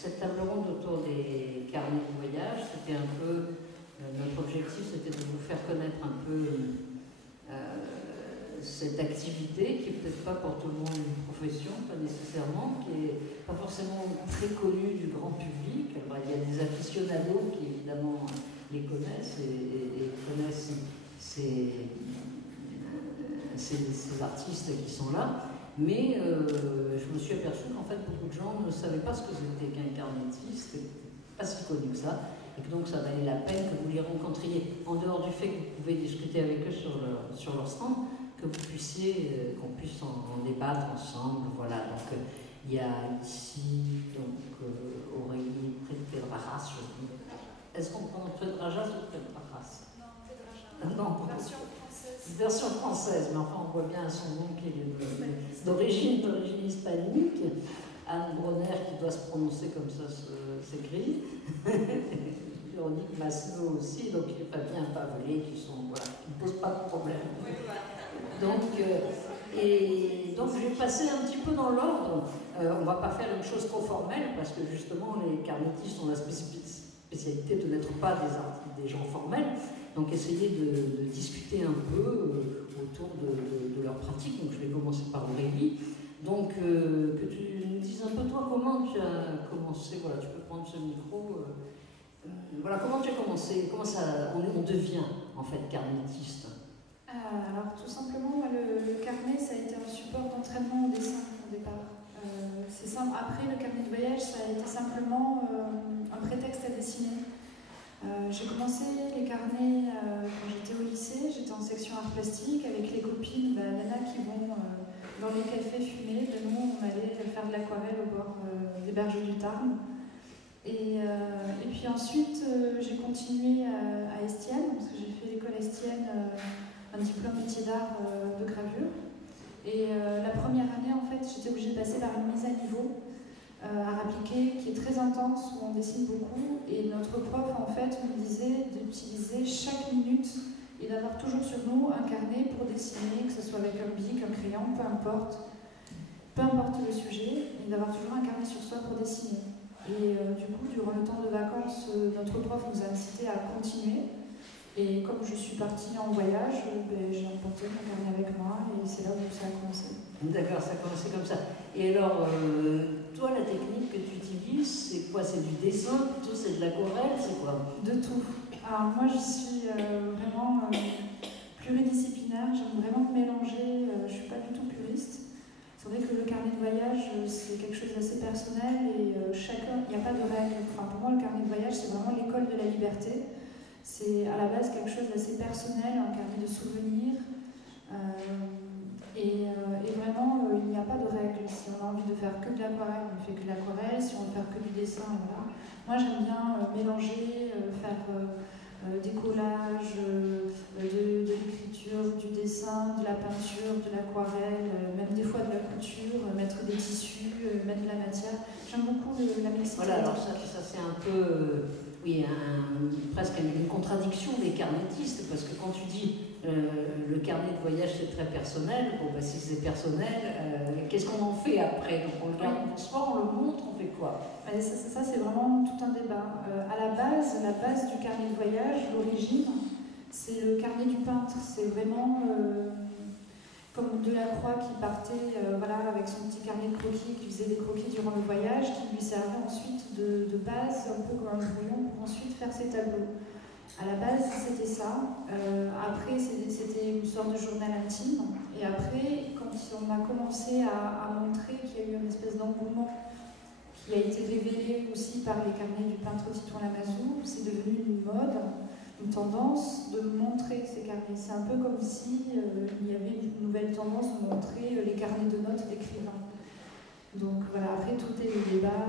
cette table ronde autour des carnets de voyage, c'était un peu, notre objectif c'était de vous faire connaître un peu cette activité qui est peut-être pas pour tout le monde une profession, pas nécessairement, qui est pas forcément très connue du grand public. Alors, il y a des aficionados qui évidemment les connaissent et connaissent ces artistes qui sont là, mais je me suis aperçu qu'en fait beaucoup de gens ne savaient pas ce que c'était qu'un carnettiste, pas si connu que ça, et que donc ça valait la peine que vous les rencontriez, en dehors du fait que vous pouvez discuter avec eux sur leur stand, que vous puissiez, qu'on puisse en débattre ensemble, voilà. Donc il y a ici Aurélie Predrajas, est-ce qu'on prend Predrajas ou Predrajas? Non, non, version française. Version française, mais enfin on voit bien son nom qui est d'origine hispanique. Anne Bronner qui doit se prononcer comme ça s'écrit. Véronique Maslow aussi, donc il y a Fabien Pavelet qui ne posent pas de problème. Oui, voilà. Donc je vais passer un petit peu dans l'ordre. On ne va pas faire une chose trop formelle parce que justement les carnettistes ont la spécialité de n'être pas des gens formels. Donc essayer de discuter un peu autour de leur pratique. Donc je vais commencer par Aurélie. Donc que tu nous dises un peu toi comment tu as commencé. Voilà, tu peux prendre ce micro. Voilà, comment tu as commencé, comment on devient en fait carnettiste? Alors tout simplement, le carnet, ça a été un support d'entraînement au dessin au départ. C'est simple. Après, le carnet de voyage, ça a été simplement un prétexte à dessiner. J'ai commencé les carnets quand j'étais au lycée, j'étais en section art plastique avec les copines, Lana, qui vont dans les cafés fumer. Nous, on allait faire de l'aquarelle au bord des berges du Tarn. Et puis ensuite, j'ai continué à Estienne, parce que j'ai fait l'école Estienne, un diplôme métier d'art de gravure. Et la première année, en fait, j'étais obligée de passer par une mise à niveau à appliquer qui est très intense, où on dessine beaucoup. Et notre prof, en fait, nous disait d'utiliser chaque minute et d'avoir toujours sur nous un carnet pour dessiner, que ce soit avec un bic, un crayon, peu importe le sujet, et d'avoir toujours un carnet sur soi pour dessiner. Et du coup, durant le temps de vacances, notre prof nous a incité à continuer. Et comme je suis partie en voyage, j'ai emporté mon carnet avec moi et c'est là où ça a commencé. D'accord, ça a commencé comme ça. Et alors, toi, la technique que tu utilises, c'est quoi? C'est du dessin, plutôt c'est de l'aquarelle, c'est quoi? De tout. Alors moi, je suis vraiment pluridisciplinaire, j'aime vraiment mélanger, je ne suis pas du tout puriste. C'est vrai que le carnet de voyage, c'est quelque chose d'assez personnel et chacun, il n'y a pas de règle. Enfin, pour moi, le carnet de voyage, c'est vraiment l'école de la liberté. C'est à la base quelque chose d'assez personnel, un carnet de souvenirs. Et vraiment, il n'y a pas de règle. Si on a envie de faire que de l'aquarelle, on ne fait que de l'aquarelle. Si on veut faire que du dessin, voilà. Moi, j'aime bien mélanger, faire des collages, de l'écriture, du dessin, de la peinture, de l'aquarelle, même des fois de la couture, mettre des tissus, mettre de la matière. J'aime beaucoup la mixité. Voilà, alors ça c'est un peu, oui, presque une contradiction des carnettistes, parce que quand tu dis le carnet de voyage c'est très personnel, bon bah si c'est personnel, qu'est-ce qu'on en fait après? Donc on le garde pour soi, on le montre, on fait quoi? Ça c'est vraiment tout un débat. À la base du carnet de voyage, l'origine, c'est le carnet du peintre. C'est vraiment comme Delacroix qui partait voilà, avec son petit carnet de croquis, qui faisait des croquis durant le voyage, qui lui servait ensuite de base, un peu comme un brouillon, pour ensuite faire ses tableaux. À la base, c'était ça. Après, c'était une sorte de journal intime. Et après, quand on a commencé à montrer qu'il y a eu une espèce d'engouement qui a été révélé aussi par les carnets du peintre Titouan Lamazou, c'est devenu une mode, une tendance de montrer ces carnets. C'est un peu comme si il y avait une nouvelle tendance de montrer les carnets de notes d'écrivains. Donc voilà, après tout est le débat.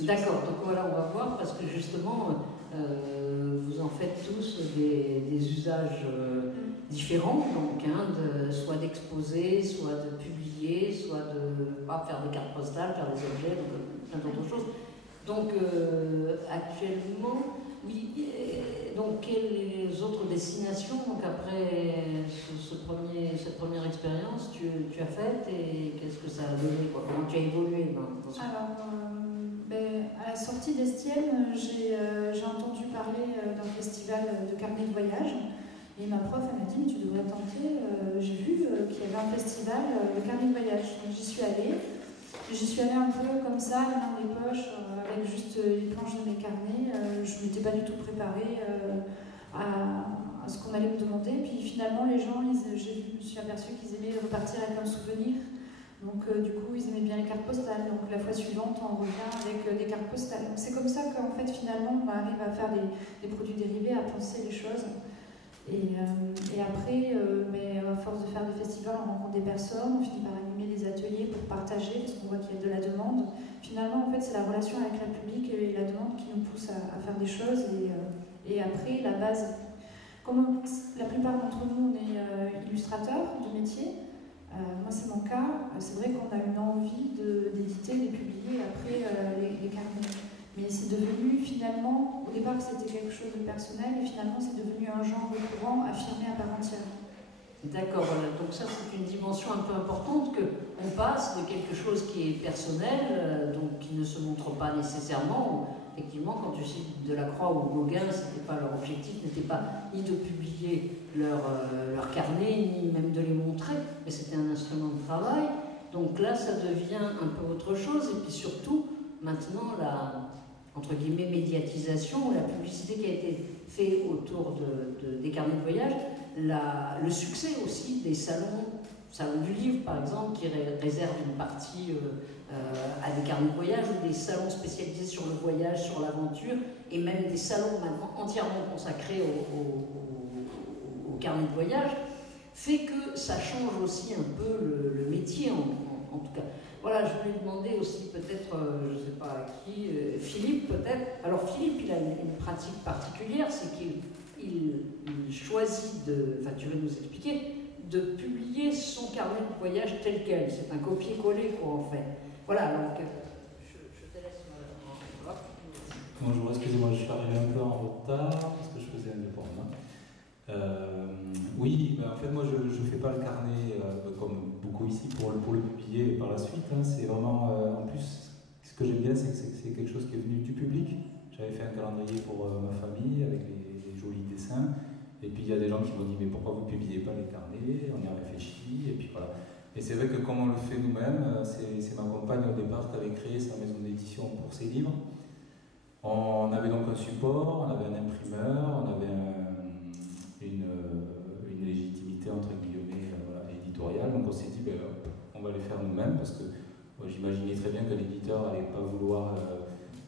D'accord, donc voilà, on va voir, parce que justement, vous en faites tous des usages différents, donc soit d'exposer, soit de publier, soit de faire des cartes postales, faire des objets, donc plein d'autres choses. Donc actuellement, oui, donc quelles autres destinations, donc après cette première expérience, tu as faite et qu'est-ce que ça a donné, quoi? Comment tu as évolué dans ce... Alors, À la sortie d'Estienne, j'ai entendu parler d'un festival de carnet de voyage. Et ma prof, elle m'a dit, mais tu devrais tenter. J'ai vu qu'il y avait un festival de carnet de voyage. Donc j'y suis allée. J'y suis allée un peu comme ça, les mains dans les poches, avec juste les planches de mes carnets. Je ne m'étais pas du tout préparée à ce qu'on allait me demander. Puis finalement, les gens, je me suis aperçue qu'ils aimaient repartir avec un souvenir. Donc du coup, ils aimaient bien les cartes postales. Donc la fois suivante, on revient avec des cartes postales. Donc c'est comme ça qu'en fait, finalement, on arrive à faire des produits dérivés, à penser les choses. Et après, à force de faire des festivals, on rencontre des personnes, on finit par animer des ateliers pour partager, parce qu'on voit qu'il y a de la demande. Finalement, en fait, c'est la relation avec la public et la demande qui nous pousse à faire des choses. Et après, la base, comme la plupart d'entre nous, on est illustrateurs de métier. Moi, c'est mon cas. C'est vrai qu'on a une envie d'éditer, de publier après les carnets. Mais c'est devenu finalement, au départ c'était quelque chose de personnel et finalement c'est devenu un genre récurrent affirmé à part entière. D'accord, voilà. Donc ça c'est une dimension un peu importante qu'on passe de quelque chose qui est personnel, donc qui ne se montre pas nécessairement. Effectivement, quand tu cites Delacroix ou Gauguin, leur objectif n'était pas ni de publier leur carnet, ni même de les montrer, mais c'était un instrument de travail. Donc là, ça devient un peu autre chose, et puis surtout, maintenant, entre guillemets, médiatisation, la publicité qui a été faite autour des carnets de voyage, le succès aussi des salons du livre, par exemple, qui réservent une partie à des carnets de voyage, ou des salons spécialisés sur le voyage, sur l'aventure, et même des salons maintenant entièrement consacrés aux carnets de voyage, fait que ça change aussi un peu le métier, en tout cas. Voilà, je voulais demander aussi peut-être, je ne sais pas à qui, Philippe peut-être. Alors Philippe, il a une pratique particulière, c'est qu'il choisit enfin tu vas nous expliquer, de publier son carnet de voyage tel quel. C'est un copier-coller quoi en fait. Voilà, donc je te laisse. Bonjour, excusez-moi, je suis arrivé un peu en retard parce que je faisais un déploiement. Oui, en fait moi je ne fais pas le carnet comme beaucoup ici pour le publier par la suite. Hein. C'est vraiment, en plus, ce que j'aime bien c'est que c'est quelque chose qui est venu du public. J'avais fait un calendrier pour ma famille avec les jolis dessins. Et puis il y a des gens qui m'ont dit mais pourquoi vous ne publiez pas les carnets? On y a réfléchi et puis voilà. Et c'est vrai que comme on le fait nous-mêmes, c'est ma compagne au départ qui avait créé sa maison d'édition pour ses livres. On avait donc un support, on avait un imprimeur, on avait une légitimité entre guillemets éditoriale. Donc on s'est dit on va les faire nous-mêmes parce que j'imaginais très bien que l'éditeur n'allait pas vouloir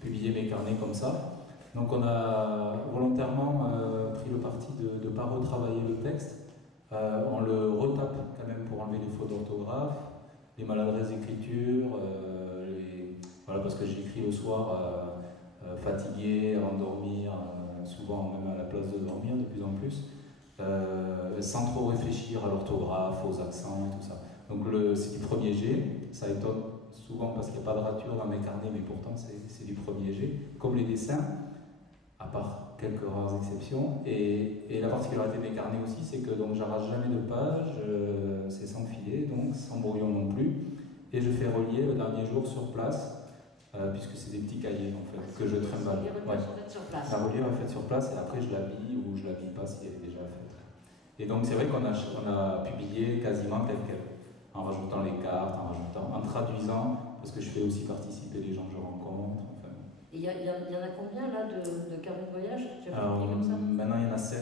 publier mes carnets comme ça. Donc on a volontairement pris le parti de ne pas retravailler le texte. On le retape quand même pour enlever les fautes d'orthographe, les maladresses d'écriture, voilà, parce que j'écris le soir fatigué, avant de dormir, souvent même à la place de dormir de plus en plus, sans trop réfléchir à l'orthographe, aux accents et tout ça. Donc c'est du premier jet, ça étonne souvent parce qu'il n'y a pas de rature dans mes carnets, mais pourtant c'est du premier jet, comme les dessins, à part quelques rares exceptions. Et la particularité de mes carnets aussi, c'est que donc j'arrache jamais de page, c'est sans filet, donc sans brouillon non plus, et je fais relier le dernier jour sur place. Puisque c'est des petits cahiers en fait que je trimballe. La reliure est faite sur place et après je l'habille ou je l'habille pas si elle est déjà faite. Et donc c'est vrai qu'on a publié quasiment tel quel, en rajoutant les cartes, en traduisant, parce que je fais aussi participer les gens que je rencontre. Enfin. Et il y en a combien là de carnets de voyage? Alors comme ça maintenant il y en a 7.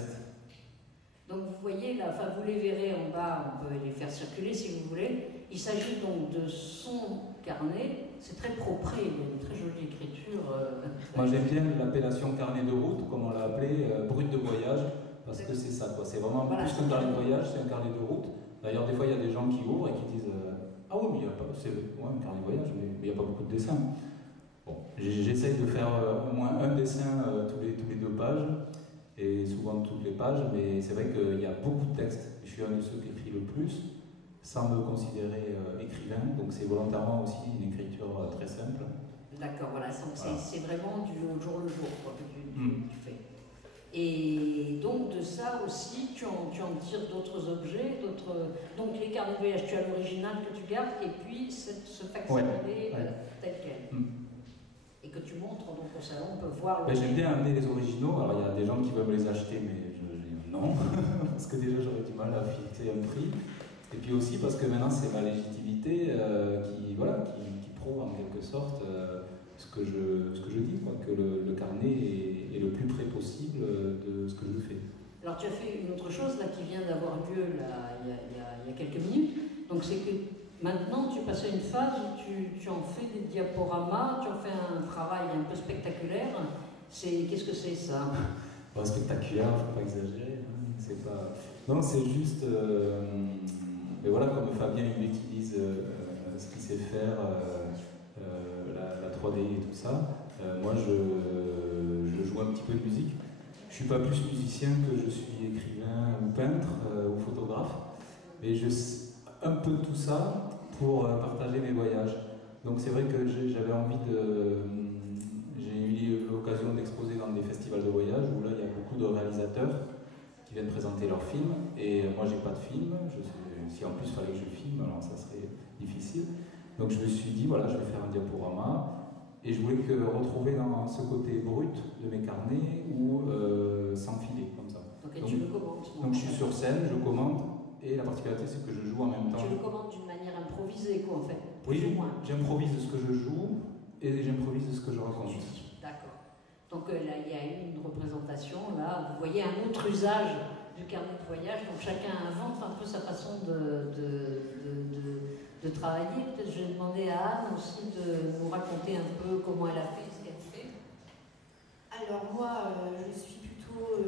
Donc vous voyez là, enfin vous les verrez en bas, on peut les faire circuler si vous voulez. Il s'agit donc de son carnet, c'est très propre, il y a une très jolie écriture. Moi j'aime bien l'appellation carnet de route, comme on l'a appelé, brut de voyage, parce que c'est ça, quoi. C'est vraiment plus qu'un carnet de voyage, c'est un carnet de route. D'ailleurs des fois il y a des gens qui ouvrent et qui disent ah oui mais il y a pas, c'est un carnet de voyage, mais il n'y a pas beaucoup de dessins. Bon, j'essaye de faire au moins un dessin tous les 2 pages, et souvent toutes les pages, mais c'est vrai qu'il y a beaucoup de textes. Je suis un de ceux qui écrit le plus, sans me considérer écrivain, donc c'est volontairement aussi une écriture très simple. D'accord, voilà, donc c'est vraiment du jour le jour quoi, que tu fais. Et donc de ça aussi, tu en tires d'autres objets, donc les carnets de voyage, tu as l'original que tu gardes, et puis ce facsimilé tel quel. Et et que tu montres donc au salon, on peut voir. J'aime bien amener les originaux. Alors il y a des gens qui veulent me les acheter, mais non, parce que déjà j'aurais du mal à fixer un prix. Et puis aussi parce que maintenant c'est ma légitimité qui prouve en quelque sorte ce que je dis, quoi, que le carnet est le plus près possible de ce que je fais. Alors tu as fait une autre chose là qui vient d'avoir lieu là, il y a quelques minutes, donc c'est que maintenant tu passes à une phase où tu en fais des diaporamas, tu en fais un travail un peu spectaculaire. Qu'est-ce que c'est ça? Bon, spectaculaire, il ne faut pas exagérer. Hein. C'est pas... Non, c'est juste... mais voilà, comme Fabien il utilise ce qu'il sait faire, la 3D et tout ça, moi je joue un petit peu de musique. Je ne suis pas plus musicien que je suis écrivain ou peintre ou photographe, mais un peu tout ça pour partager mes voyages. Donc c'est vrai que j'avais envie de... J'ai eu l'occasion d'exposer dans des festivals de voyage où là il y a beaucoup de réalisateurs qui viennent présenter leurs films, et moi j'ai pas de film, si en plus il fallait que je filme, alors ça serait difficile. Donc je me suis dit, voilà, je vais faire un diaporama, et je voulais retrouver dans ce côté brut de mes carnets ou sans filet, comme ça. Donc tu le commandes. Donc je suis sur scène, je commande, et la particularité c'est que je joue en même temps. Tu le commandes d'une manière improvisée, quoi, en fait. Oui, j'improvise ce que je joue, et j'improvise ce que je raconte. D'accord. Donc là, il y a eu une représentation, là, vous voyez un autre usage du carnet de voyage, donc chacun invente un peu sa façon de travailler. Peut-être je vais demander à Anne aussi de nous raconter un peu comment elle a fait ce qu'elle fait. Alors moi, je suis plutôt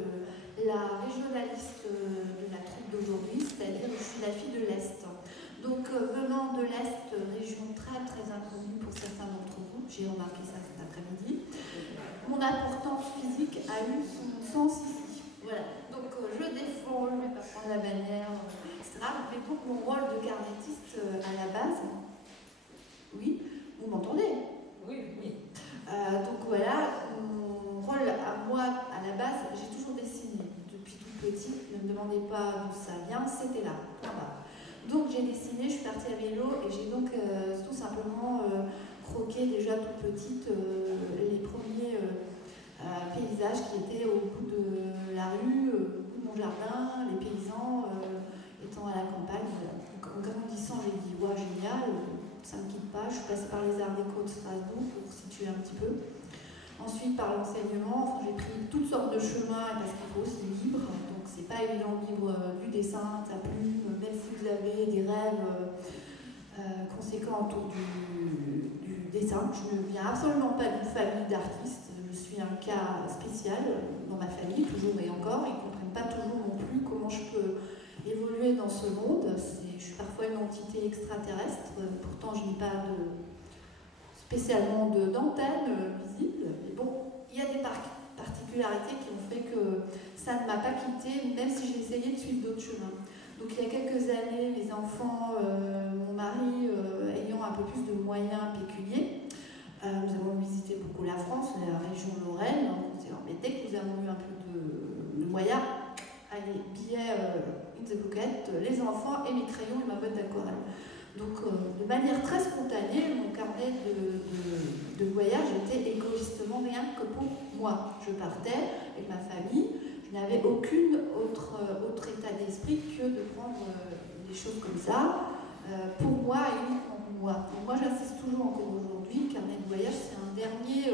la régionaliste de la troupe d'aujourd'hui, c'est-à-dire je suis la fille de l'Est. Donc venant de l'Est, région très très inconnue pour certains d'entre vous, j'ai remarqué ça cet après-midi, mon importance physique a eu son sens ici. Voilà, donc je défends, je ne vais pas prendre la bannière, etc. Mais donc mon rôle de carnettiste à la base, oui, vous m'entendez? Oui, oui. Donc voilà, mon rôle à moi, à la base, j'ai toujours dessiné depuis toute petite, ne me demandez pas d'où ça vient, c'était là, là-bas. Donc j'ai dessiné, je suis partie à vélo et j'ai donc tout simplement croqué déjà toute petite les premiers paysages qui étaient au bout de la rue, au bout de mon jardin, les paysans étant à la campagne. Donc, en grandissant, j'ai dit ouais, génial, ça ne me quitte pas. Je suis passée par les Arts Déco de Strasbourg pour situer un petit peu. Ensuite, par l'enseignement, j'ai pris toutes sortes de chemins parce qu'il faut aussi libre. Donc, c'est pas évident de vivre du dessin, de sa plume, même si vous avez des rêves conséquents autour du dessin. Je ne viens absolument pas d'une famille d'artistes. Je suis un cas spécial dans ma famille, toujours et encore. Ils ne comprennent pas toujours non plus comment je peux évoluer dans ce monde. Je suis parfois une entité extraterrestre. Pourtant, je n'ai pas spécialement d'antenne visible. Mais bon, il y a des particularités qui ont fait que ça ne m'a pas quittée, même si j'ai essayé de suivre d'autres chemins. Donc il y a quelques années, mes enfants, mon mari ayant un peu plus de moyens pécuniers, nous avons visité beaucoup la France, la région Lorraine. Mais dès que nous avons eu un peu de moyens, allez, billets in the pocket, les enfants et mes crayons et ma boîte d'aquarelle. Donc, de manière très spontanée, mon carnet de voyage était égoïstement rien que pour moi. Je partais avec ma famille, je n'avais aucun autre état d'esprit que de prendre des choses comme ça, pour moi et uniquement pour moi. Donc, moi, j'insiste toujours encore aujourd'hui, le carnet de voyage, c'est un dernier,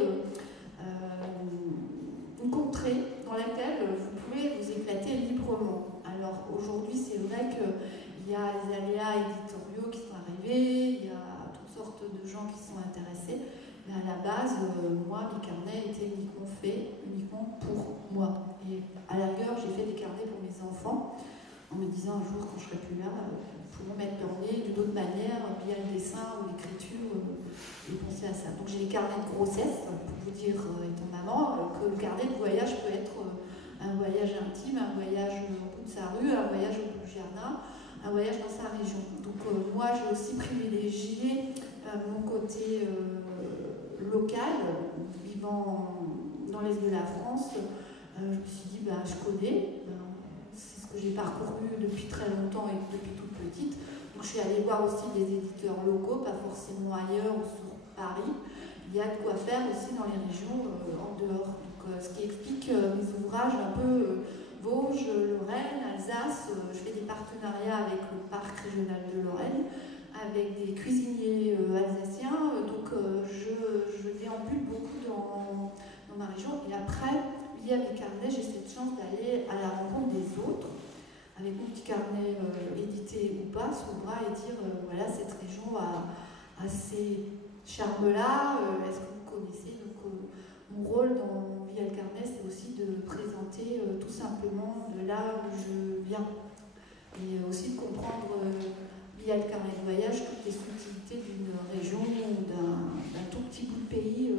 une contrée dans laquelle vous pouvez vous éclater librement. Alors, aujourd'hui, c'est vrai qu'il y a les aléas éditoriaux qui sont arrivés, il y a toutes sortes de gens qui sont intéressés, mais à la base, moi, mes carnets étaient uniquement faits, uniquement pour moi. Et à la rigueur, j'ai fait des carnets pour mes enfants, en me disant un jour, quand je serai plus là, ils pourront mettre leur nez d'une autre manière, via le dessin ou l'écriture, et penser à ça. Donc j'ai les carnets de grossesse, pour vous dire, étant maman, que le carnet de voyage peut être un voyage intime, un voyage au bout de sa rue, un voyage au bout du jardin, un voyage dans sa région. Donc moi, j'ai aussi privilégié mon côté local, vivant dans l'est de la France. Je me suis dit, je connais, c'est ce que j'ai parcouru depuis très longtemps et depuis toute petite. Donc je suis allée voir aussi des éditeurs locaux, pas forcément ailleurs ou sur Paris, il y a de quoi faire aussi dans les régions en dehors. Donc, ce qui explique mes ouvrages un peu Vosges, Lorraine, Alsace. Je fais des partenariats avec le parc régional de Lorraine, avec des cuisiniers alsaciens. Donc je déambule beaucoup dans ma région. Et après, via mes carnets, j'ai cette chance d'aller à la rencontre des autres, avec mon petit carnet édité ou pas sous le bras, et dire voilà, cette région a ces charmes-là, est-ce que vous connaissez? Donc mon rôle dans Via le carnet, c'est aussi de présenter tout simplement de là où je viens, et aussi de comprendre via le carnet de voyage toutes les subtilités d'une région ou d'un tout petit bout de pays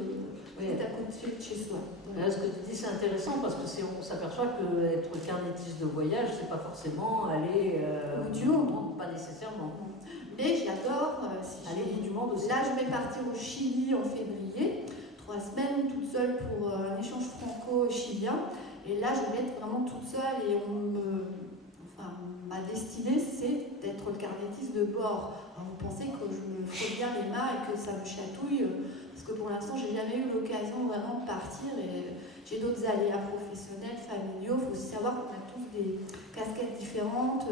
à côté de chez soi. Là, ce que tu dis, c'est intéressant parce que on s'aperçoit qu'être carnétiste de voyage, c'est pas forcément aller au bout du monde. Pas nécessairement. Mais j'adore. Aller au bout du monde aussi. Là, je vais partir au Chili en février, 3 semaines toute seule pour un échange franco-chilien. Et là, je vais être vraiment toute seule et ma destinée, c'est d'être le carnétiste de bord. Alors, vous pensez que je me fais bien les mains et que ça me chatouille, parce que pour l'instant, j'ai jamais eu l'occasion vraiment de partir et j'ai d'autres aléas professionnels, familiaux. Il faut aussi savoir qu'on a tous des casquettes différentes.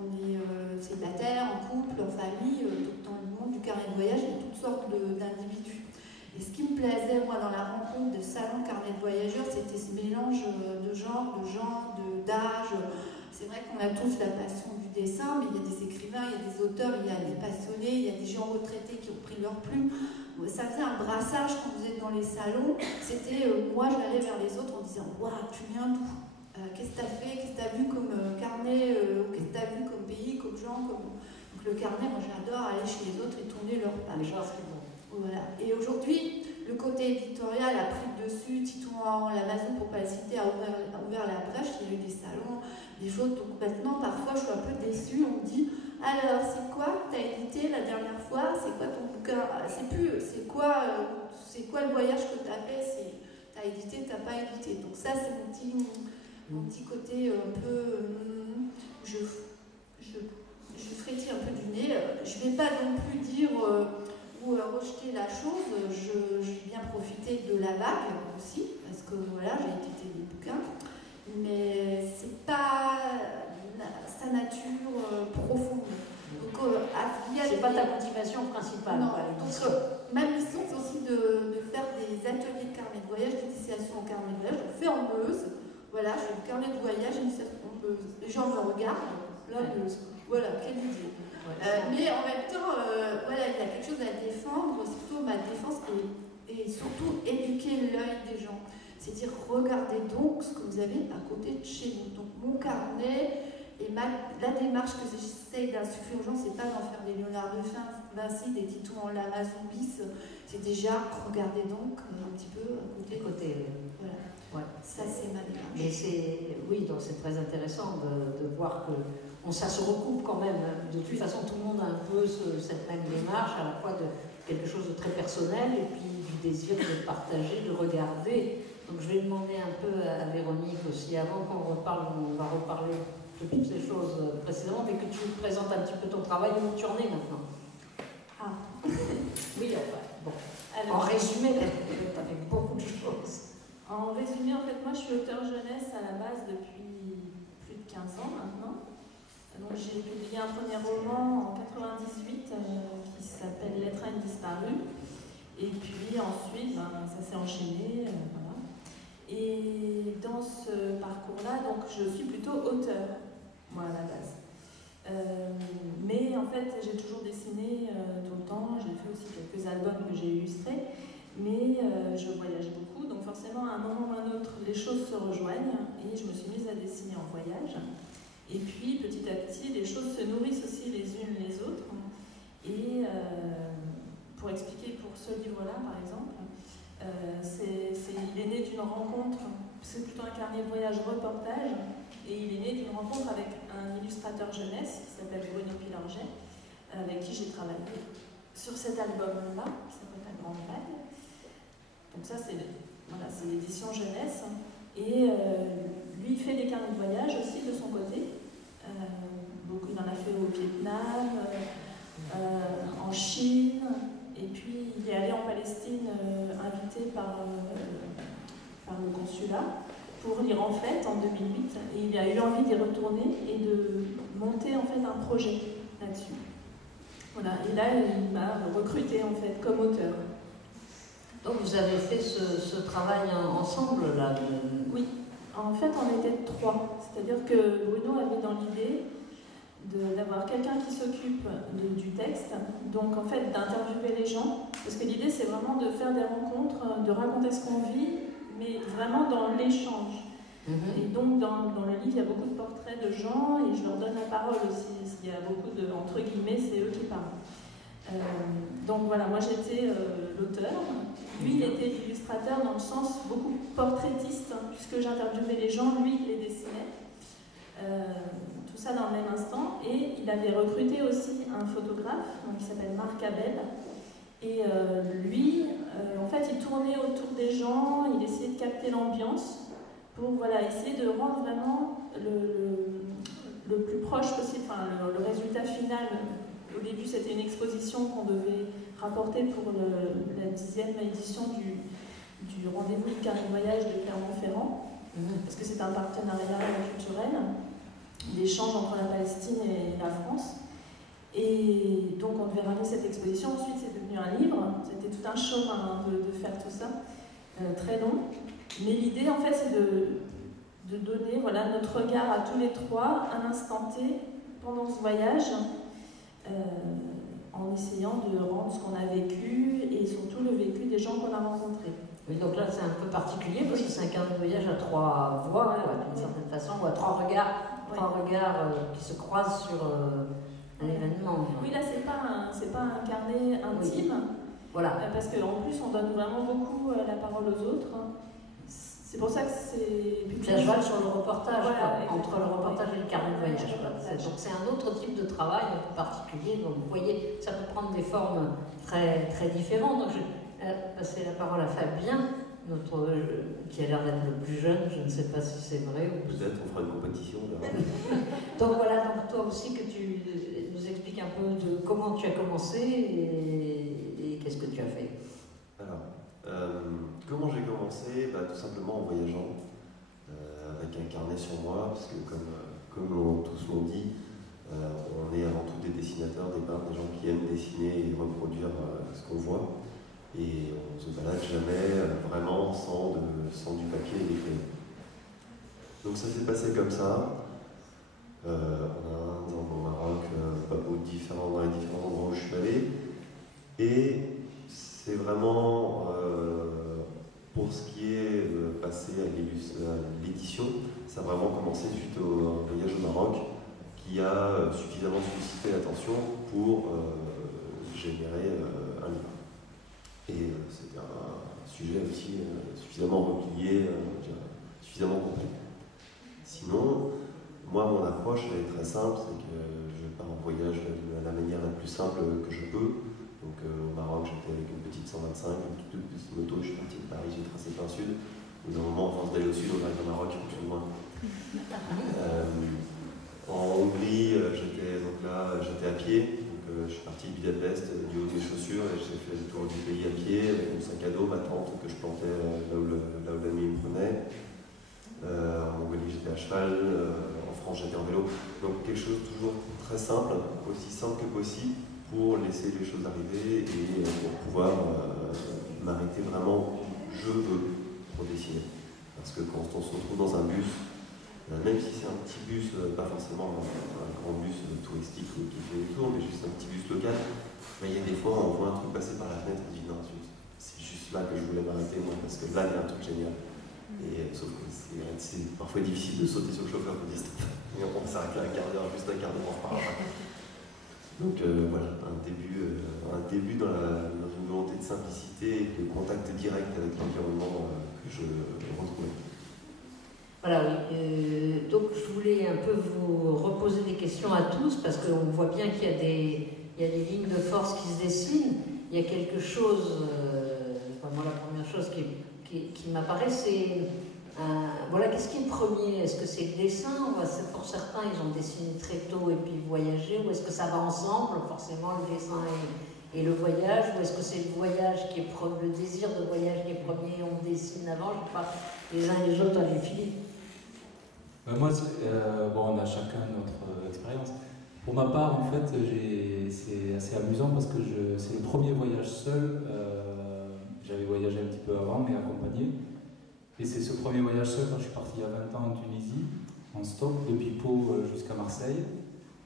On est célibataire, en couple, en famille. Donc dans le monde du carnet de voyage, il y a toutes sortes d'individus. Et ce qui me plaisait, moi, dans la rencontre de salon carnet de voyageurs, c'était ce mélange de genres, d'âge. C'est vrai qu'on a tous la passion du dessin, mais il y a des écrivains, il y a des auteurs, il y a des passionnés, il y a des gens retraités qui ont pris leur plume. Ça faisait un brassage quand vous êtes dans les salons. C'était, moi, j'allais vers les autres en disant « Waouh, tu viens d'où ? Qu'est-ce que tu as fait ? Qu'est-ce que tu as vu comme carnet ? Qu'est-ce que tu as vu comme pays, comme gens ?» Donc le carnet, moi, j'adore aller chez les autres et tourner leur page. Voilà. Et aujourd'hui, le côté éditorial a pris le dessus. Titouan, l'Amazon, pour ne pas le citer, a ouvert la brèche. Il y a eu des salons, des choses. Donc maintenant, parfois, je suis un peu déçue. On me dit « Alors, c'est quoi que tu as édité la dernière fois? C'est quoi ton bouquin ?» C'est quoi le voyage que tu as fait? Tu as édité, tu n'as pas édité. Donc ça, c'est mon petit côté un peu... Je frétille un peu du nez. Je ne vais pas non plus dire... ou rejeter la chose, j'ai bien profité de la vague aussi, parce que voilà, j'ai édité des bouquins, mais c'est pas sa nature profonde. Donc, c'est pas ta motivation principale. Non, donc ma mission, c'est aussi de faire des ateliers de carnet de voyage, d'initiation au carnet de voyage. Je fais en Meuse, voilà, j'ai le carnet de voyage, initiation en Meuse. Les gens me regardent, là, voilà, quelle idée. Mais en même temps, voilà, il y a quelque chose à défendre, surtout ma défense, et surtout éduquer l'œil des gens. C'est-à-dire, regardez donc ce que vous avez à côté de chez vous. Donc mon carnet et la démarche que j'essaye d'insuffler aux gens, c'est pas d'en faire des Léonard de Vinci, des Titouan en l'Amazon bis, c'est déjà, regardez donc un petit peu à côté. Voilà. Ouais. Ça, c'est ma démarche. Mais oui, donc c'est très intéressant de voir que ça se recoupe quand même. De toute façon, tout le monde a un peu cette même démarche, à la fois de quelque chose de très personnel et puis du désir de partager, de regarder. Donc je vais demander un peu à Véronique aussi, avant qu'on reparle, on va reparler de toutes ces choses précédemment, mais que tu nous présentes un petit peu ton travail et où tu en es maintenant. Ah. Oui, enfin, bon. Alors, en résumé, tu as fait beaucoup de choses. En résumé, en fait, moi, je suis auteure jeunesse à la base depuis plus de 15 ans maintenant. Donc, j'ai publié un premier roman en 98 qui s'appelle Lettre à une disparue. Et puis ensuite, ça s'est enchaîné. Voilà. Et dans ce parcours-là, donc, je suis plutôt auteure, moi, à la base. Mais en fait, j'ai toujours dessiné tout le temps. J'ai fait aussi quelques albums que j'ai illustrés. Mais je voyage beaucoup, donc forcément, à un moment ou à un autre, les choses se rejoignent. Et je me suis mise à dessiner en voyage. Et puis, petit à petit, les choses se nourrissent aussi les unes les autres. Et pour expliquer pour ce livre-là, par exemple, il est né d'une rencontre, c'est plutôt un carnet de voyage reportage, et il est né d'une rencontre avec un illustrateur jeunesse qui s'appelle Bruno Pilarget, avec qui j'ai travaillé sur cet album-là, qui s'appelle La Grande Vague. Donc ça, c'est l'édition jeunesse. Et lui, il fait des carnets de voyage aussi de son côté. Donc il en a fait au Vietnam, en Chine, et puis il est allé en là pour lire en fait en 2008 et il a eu envie d'y retourner et de monter en fait un projet là-dessus. Voilà, et là il m'a recruté en fait comme auteur. Donc vous avez fait ce travail ensemble là Oui, en fait on était 3, c'est-à-dire que Bruno avait dans l'idée d'avoir quelqu'un qui s'occupe du texte, donc en fait d'interviewer les gens, parce que l'idée c'est vraiment de faire des rencontres, de raconter ce qu'on vit, mais vraiment dans l'échange. Et donc dans le livre il y a beaucoup de portraits de gens et je leur donne la parole aussi, il y a beaucoup de, entre guillemets, c'est eux qui parlent. Donc voilà, moi j'étais l'auteur, lui il était l'illustrateur dans le sens beaucoup portraitiste, puisque j'interviewais les gens, lui il les dessinait. Tout ça dans le même instant, et il avait recruté aussi un photographe donc, qui s'appelle Marc Abel, et lui en fait il tournait autour des gens, il essayait de capter l'ambiance pour voilà, essayer de rendre vraiment le plus proche possible, enfin, le résultat final. Au début c'était une exposition qu'on devait rapporter pour la 10e édition du rendez-vous de carnet de voyage de Clermont-Ferrand, parce que c'est un partenariat culturel d'échange entre la Palestine et la France. Et donc on devait ramener cette exposition, ensuite c'est devenu un livre, c'était tout un chemin de faire tout ça, très long. Mais l'idée en fait c'est de donner voilà, notre regard à tous les 3, un instant T, pendant ce voyage, en essayant de rendre ce qu'on a vécu et surtout le vécu des gens qu'on a rencontrés. Oui, donc là c'est un peu particulier parce que c'est un carnet de voyage à 3 voix, d'une certaine façon, ou à 3 regards. Trois regards qui se croisent sur un événement. Oui, là, c'est pas un carnet intime. Oui. Voilà. Parce qu'en plus, on donne vraiment beaucoup la parole aux autres. C'est pour ça que c'est... C'est à cheval sur le reportage, voilà, entre le reportage et le carnet de voyage. Donc c'est un autre type de travail, un peu particulier. Donc vous voyez, ça peut prendre des formes très, très différentes. Donc je vais passer la parole à Fabien, qui a l'air d'être le plus jeune, je ne sais pas si c'est vrai. Peut-être on fera une compétition. Donc voilà, donc toi aussi que tu nous expliques un peu de comment tu as commencé et qu'est-ce que tu as fait. Alors, comment j'ai commencé Tout simplement en voyageant, avec un carnet sur moi, parce que comme tous l'ont dit, on est avant tout des dessinateurs, des gens qui aiment dessiner et reproduire ce qu'on voit. Et on ne se balade jamais vraiment sans du papier et des crayons. Donc ça s'est passé comme ça, en Inde, au Maroc, dans les différents endroits où je suis allé. Et c'est vraiment, pour ce qui est passé à l'édition, ça a vraiment commencé suite au voyage au Maroc, qui a suffisamment suscité l'attention pour générer un livre. Et c'était un sujet aussi suffisamment replié, suffisamment complet. Sinon, moi, mon approche elle est très simple, c'est que je pars en voyage de la manière la plus simple que je peux. Donc au Maroc, j'étais avec une petite 125, une toute petite moto, je suis parti de Paris, j'ai tracé plein sud. Au bout d'un moment, à force d'aller au sud, on arrive au Maroc, plus loin. En Hongrie, j'étais à pied. Je suis parti de Budapest du haut de mes chaussures et j'ai fait le tour du pays à pied avec mon sac à dos, ma tente que je plantais là où la nuit me prenait. En Mongolie j'étais à cheval, en France j'étais en vélo. Donc quelque chose toujours très simple, aussi simple que possible pour laisser les choses arriver et pour pouvoir m'arrêter vraiment où je veux pour dessiner. Parce que quand on se retrouve dans un bus, même si c'est un petit bus, pas forcément un grand bus touristique qui fait le tour, mais juste un petit bus local, mais il y a des fois on voit un truc passer par la fenêtre et on se dit non, c'est juste là que je voulais m'arrêter moi, parce que là il y a un truc génial. Et sauf que c'est parfois difficile de sauter sur le chauffeur pour dire stop, et on s'arrête là un quart d'heure, juste un quart d'heure, on repart. Donc voilà, un début dans une volonté de simplicité et de contact direct avec l'environnement que je retrouvais. Voilà, oui. Donc je voulais un peu vous reposer des questions à tous, parce qu'on voit bien qu'il y a des lignes de force qui se dessinent. Il y a quelque chose, vraiment la première chose qui m'apparaît, c'est, voilà, qu'est-ce qui est premier? Est-ce que c'est le dessin? Pour certains, ils ont dessiné très tôt et puis voyagé, ou est-ce que ça va ensemble, forcément, le dessin et le voyage, ou est-ce que c'est le voyage qui est le désir de voyage qui est premier, on dessine avant, je sais pas, les uns et les autres, allez, Philippe. Moi, bon, on a chacun notre expérience. Pour ma part, en fait, c'est assez amusant parce que c'est le premier voyage seul. J'avais voyagé un petit peu avant, mais accompagné. Et c'est ce premier voyage seul quand je suis parti il y a 20 ans en Tunisie, en stop, depuis Pau jusqu'à Marseille,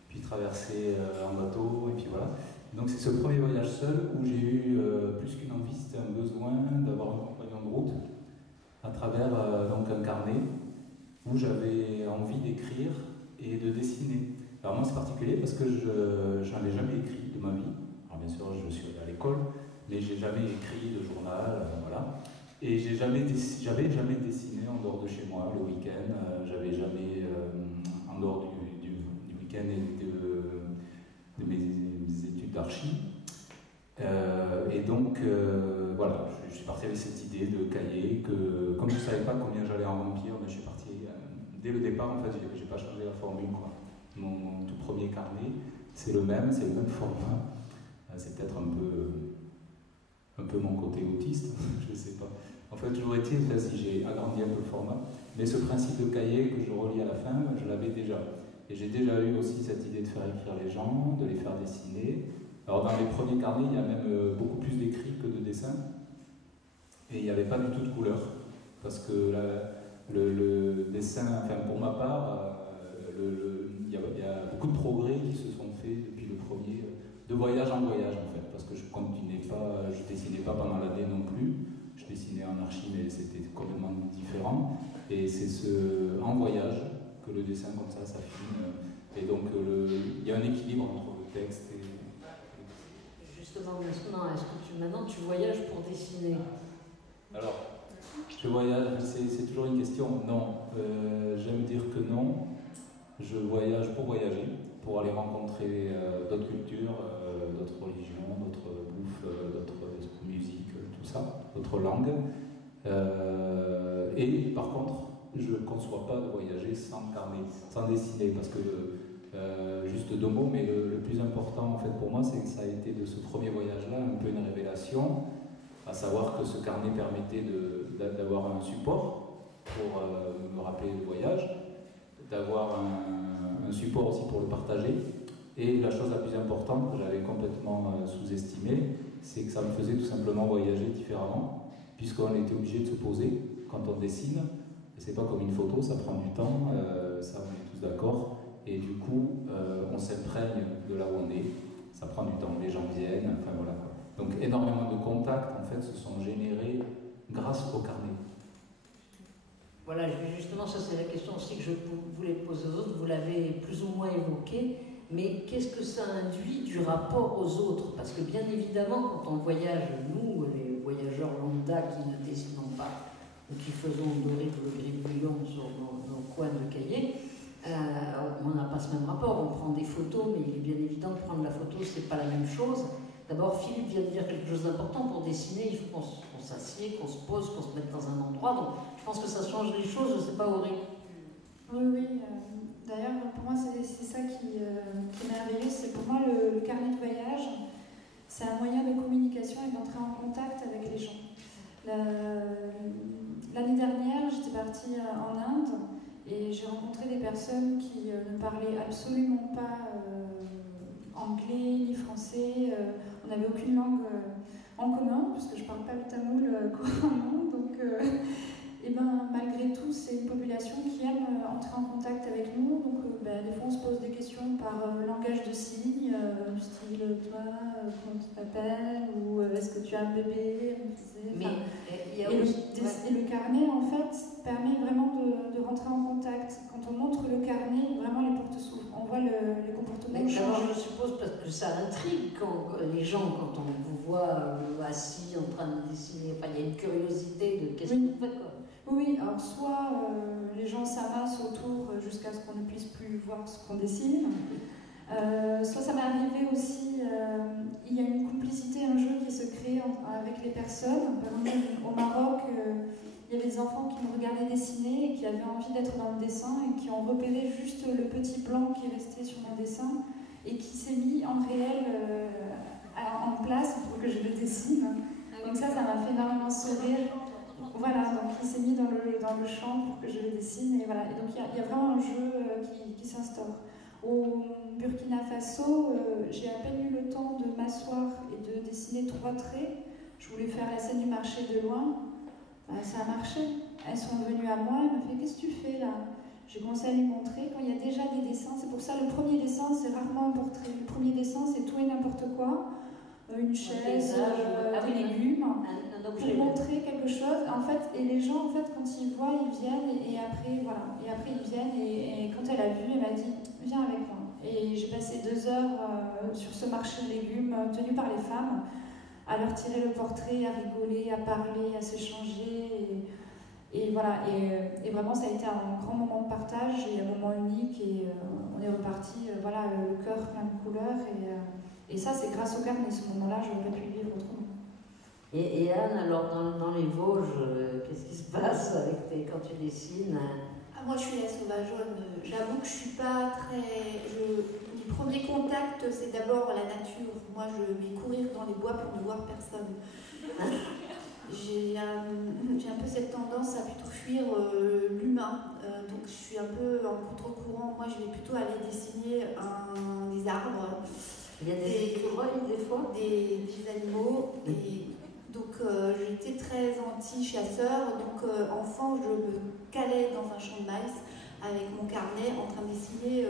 puis traversé en bateau, et puis voilà. Donc c'est ce premier voyage seul où j'ai eu plus qu'une envie, c'était un besoin d'avoir un compagnon de route à travers donc un carnet où j'avais envie d'écrire et de dessiner. Alors moi c'est particulier parce que je n'en ai jamais écrit de ma vie. Alors bien sûr je suis allé à l'école, mais j'ai jamais écrit de journal, voilà. Et j'avais jamais dessiné en dehors de chez moi le week-end. J'avais jamais en dehors du week-end et de mes études d'archi. Et donc voilà, je suis parti avec cette idée de cahier que comme je ne savais pas combien j'allais en remplir, je suis parti dès le départ. En fait, j'ai pas changé la formule, quoi. Mon tout premier carnet, c'est le même format. C'est peut-être un peu mon côté autiste, je ne sais pas. En fait, toujours est-il, si j'ai agrandi un peu le format, mais ce principe de cahier que je relis à la fin, je l'avais déjà. Et j'ai déjà eu aussi cette idée de faire écrire les gens, de les faire dessiner. Alors dans les premiers carnets, il y a même beaucoup plus d'écrits que de dessins. Et il n'y avait pas du tout de couleur. Parce que le dessin, enfin pour ma part, il y a beaucoup de progrès qui se sont faits depuis le premier, de voyage en voyage en fait. Parce que je dessinais pas pendant l'année non plus. Je dessinais en archi, mais c'était complètement différent. Et c'est en voyage que le dessin comme ça s'affine. Et donc il y a un équilibre entre le texte et... Justement, est-ce que maintenant tu voyages pour dessiner? Alors, je voyage, c'est toujours une question. Non, j'aime dire que non. Je voyage pour voyager, pour aller rencontrer d'autres cultures, d'autres religions, d'autres bouffes, d'autres musiques, tout ça, d'autres langues. Et par contre, je ne conçois pas de voyager sans carnet, sans dessiner, parce que, juste deux mots, mais le plus important en fait pour moi, c'est que ça a été de ce premier voyage-là un peu une révélation, à savoir que ce carnet permettait d'avoir un support pour me rappeler le voyage, d'avoir un support aussi pour le partager, et la chose la plus importante que j'avais complètement sous-estimée, c'est que ça me faisait tout simplement voyager différemment, puisqu'on était obligé de se poser quand on dessine. C'est pas comme une photo, ça prend du temps, ça on est tous d'accord, et du coup on s'imprègne de là où on est, ça prend du temps, les gens viennent, enfin voilà. Donc énormément de contacts en fait se sont générés grâce au carnet. Voilà, justement ça c'est la question aussi que je voulais poser aux autres, vous l'avez plus ou moins évoqué, mais qu'est-ce que ça induit du rapport aux autres? Parce que bien évidemment quand on voyage, nous les voyageurs lambda qui ne dessinons pas, ou qui faisons dorer le gribouillon sur nos coins de cahier, on n'a pas ce même rapport. On prend des photos, mais il est bien évident que prendre la photo, c'est pas la même chose. D'abord, Philippe vient de dire quelque chose d'important. Pour dessiner, il faut qu'on s'assied, qu'on se pose, qu'on se mette dans un endroit. Donc, je pense que ça change les choses. Je ne sais pas, Aurélie. Oui. D'ailleurs, pour moi, c'est ça qui est merveilleux. C'est pour moi le carnet de voyage. C'est un moyen de communication et d'entrer en contact avec les gens. L'année dernière, j'étais partie en Inde et j'ai rencontré des personnes qui ne parlaient absolument pas anglais ni français. On n'avait aucune langue en commun, parce que je ne parle pas le tamoul couramment. Donc, malgré tout, c'est une population qui aime entrer en contact avec nous. Donc, des fois, on se pose des questions par langage de signes, du style toi, comment tu t'appelles, ou est-ce que tu as un bébé, et le carnet, en fait, permet vraiment de rentrer en contact. Quand on montre le carnet, vraiment les portes s'ouvrent. On voit les comportements changer. Je suppose parce que ça intrigue les gens quand on vous voit assis en train de dessiner. Enfin, il y a une curiosité de qu'est-ce que vous faites, quoi. Oui, alors soit les gens s'amassent autour jusqu'à ce qu'on ne puisse plus voir ce qu'on dessine. Soit ça m'est arrivé aussi, il y a une complicité, un jeu qui se crée avec les personnes. Par exemple, au Maroc, il y avait des enfants qui me regardaient dessiner et qui avaient envie d'être dans le dessin et qui ont repéré juste le petit blanc qui est resté sur mon dessin et qui s'est mis en réel en place pour que je le dessine. Donc ça m'a fait énormément sourire. Voilà, donc il s'est mis dans le champ pour que je le dessine. Et, voilà. Et donc il y a vraiment un jeu qui s'instaure. Au Burkina Faso, j'ai à peine eu le temps de m'asseoir et de dessiner 3 traits. Je voulais faire la scène du marché de loin. Ça a marché. Elles sont venues à moi, elles m'ont fait « Qu'est-ce que tu fais là ?» J'ai commencé à lui montrer. Quand il y a déjà des dessins, c'est pour ça le premier dessin, c'est rarement un portrait. Le premier dessin, c'est tout et n'importe quoi. Une chaise, des légumes, pour montrer quelque chose. En fait, et les gens, en fait, quand ils voient, ils viennent et après, voilà. Et après, ils viennent et quand elle a vu, elle m'a dit « Viens avec moi ». Et j'ai passé 2 heures sur ce marché de légumes tenu par les femmes, à leur tirer le portrait, à rigoler, à parler, à s'échanger. Et voilà, et vraiment ça a été un grand moment de partage et un moment unique et on est reparti, voilà, le cœur plein de couleurs et ça c'est grâce au carnet, ce moment-là, je n'aurais pas pu le vivre autrement. Et Anne, alors dans les Vosges, qu'est-ce qui se passe quand tu dessines? Moi je suis la sauvageonne, j'avoue que je suis pas très... Les premiers contacts c'est d'abord la nature, moi je vais courir dans les bois pour ne voir personne. J'ai un peu cette tendance à plutôt fuir l'humain, donc je suis un peu en contre-courant. Moi, je vais plutôt aller dessiner des arbres. Il y a des écureuils des fois, des animaux. Et donc, j'étais très anti-chasseur. Donc, enfant, je me calais dans un champ de maïs avec mon carnet en train de dessiner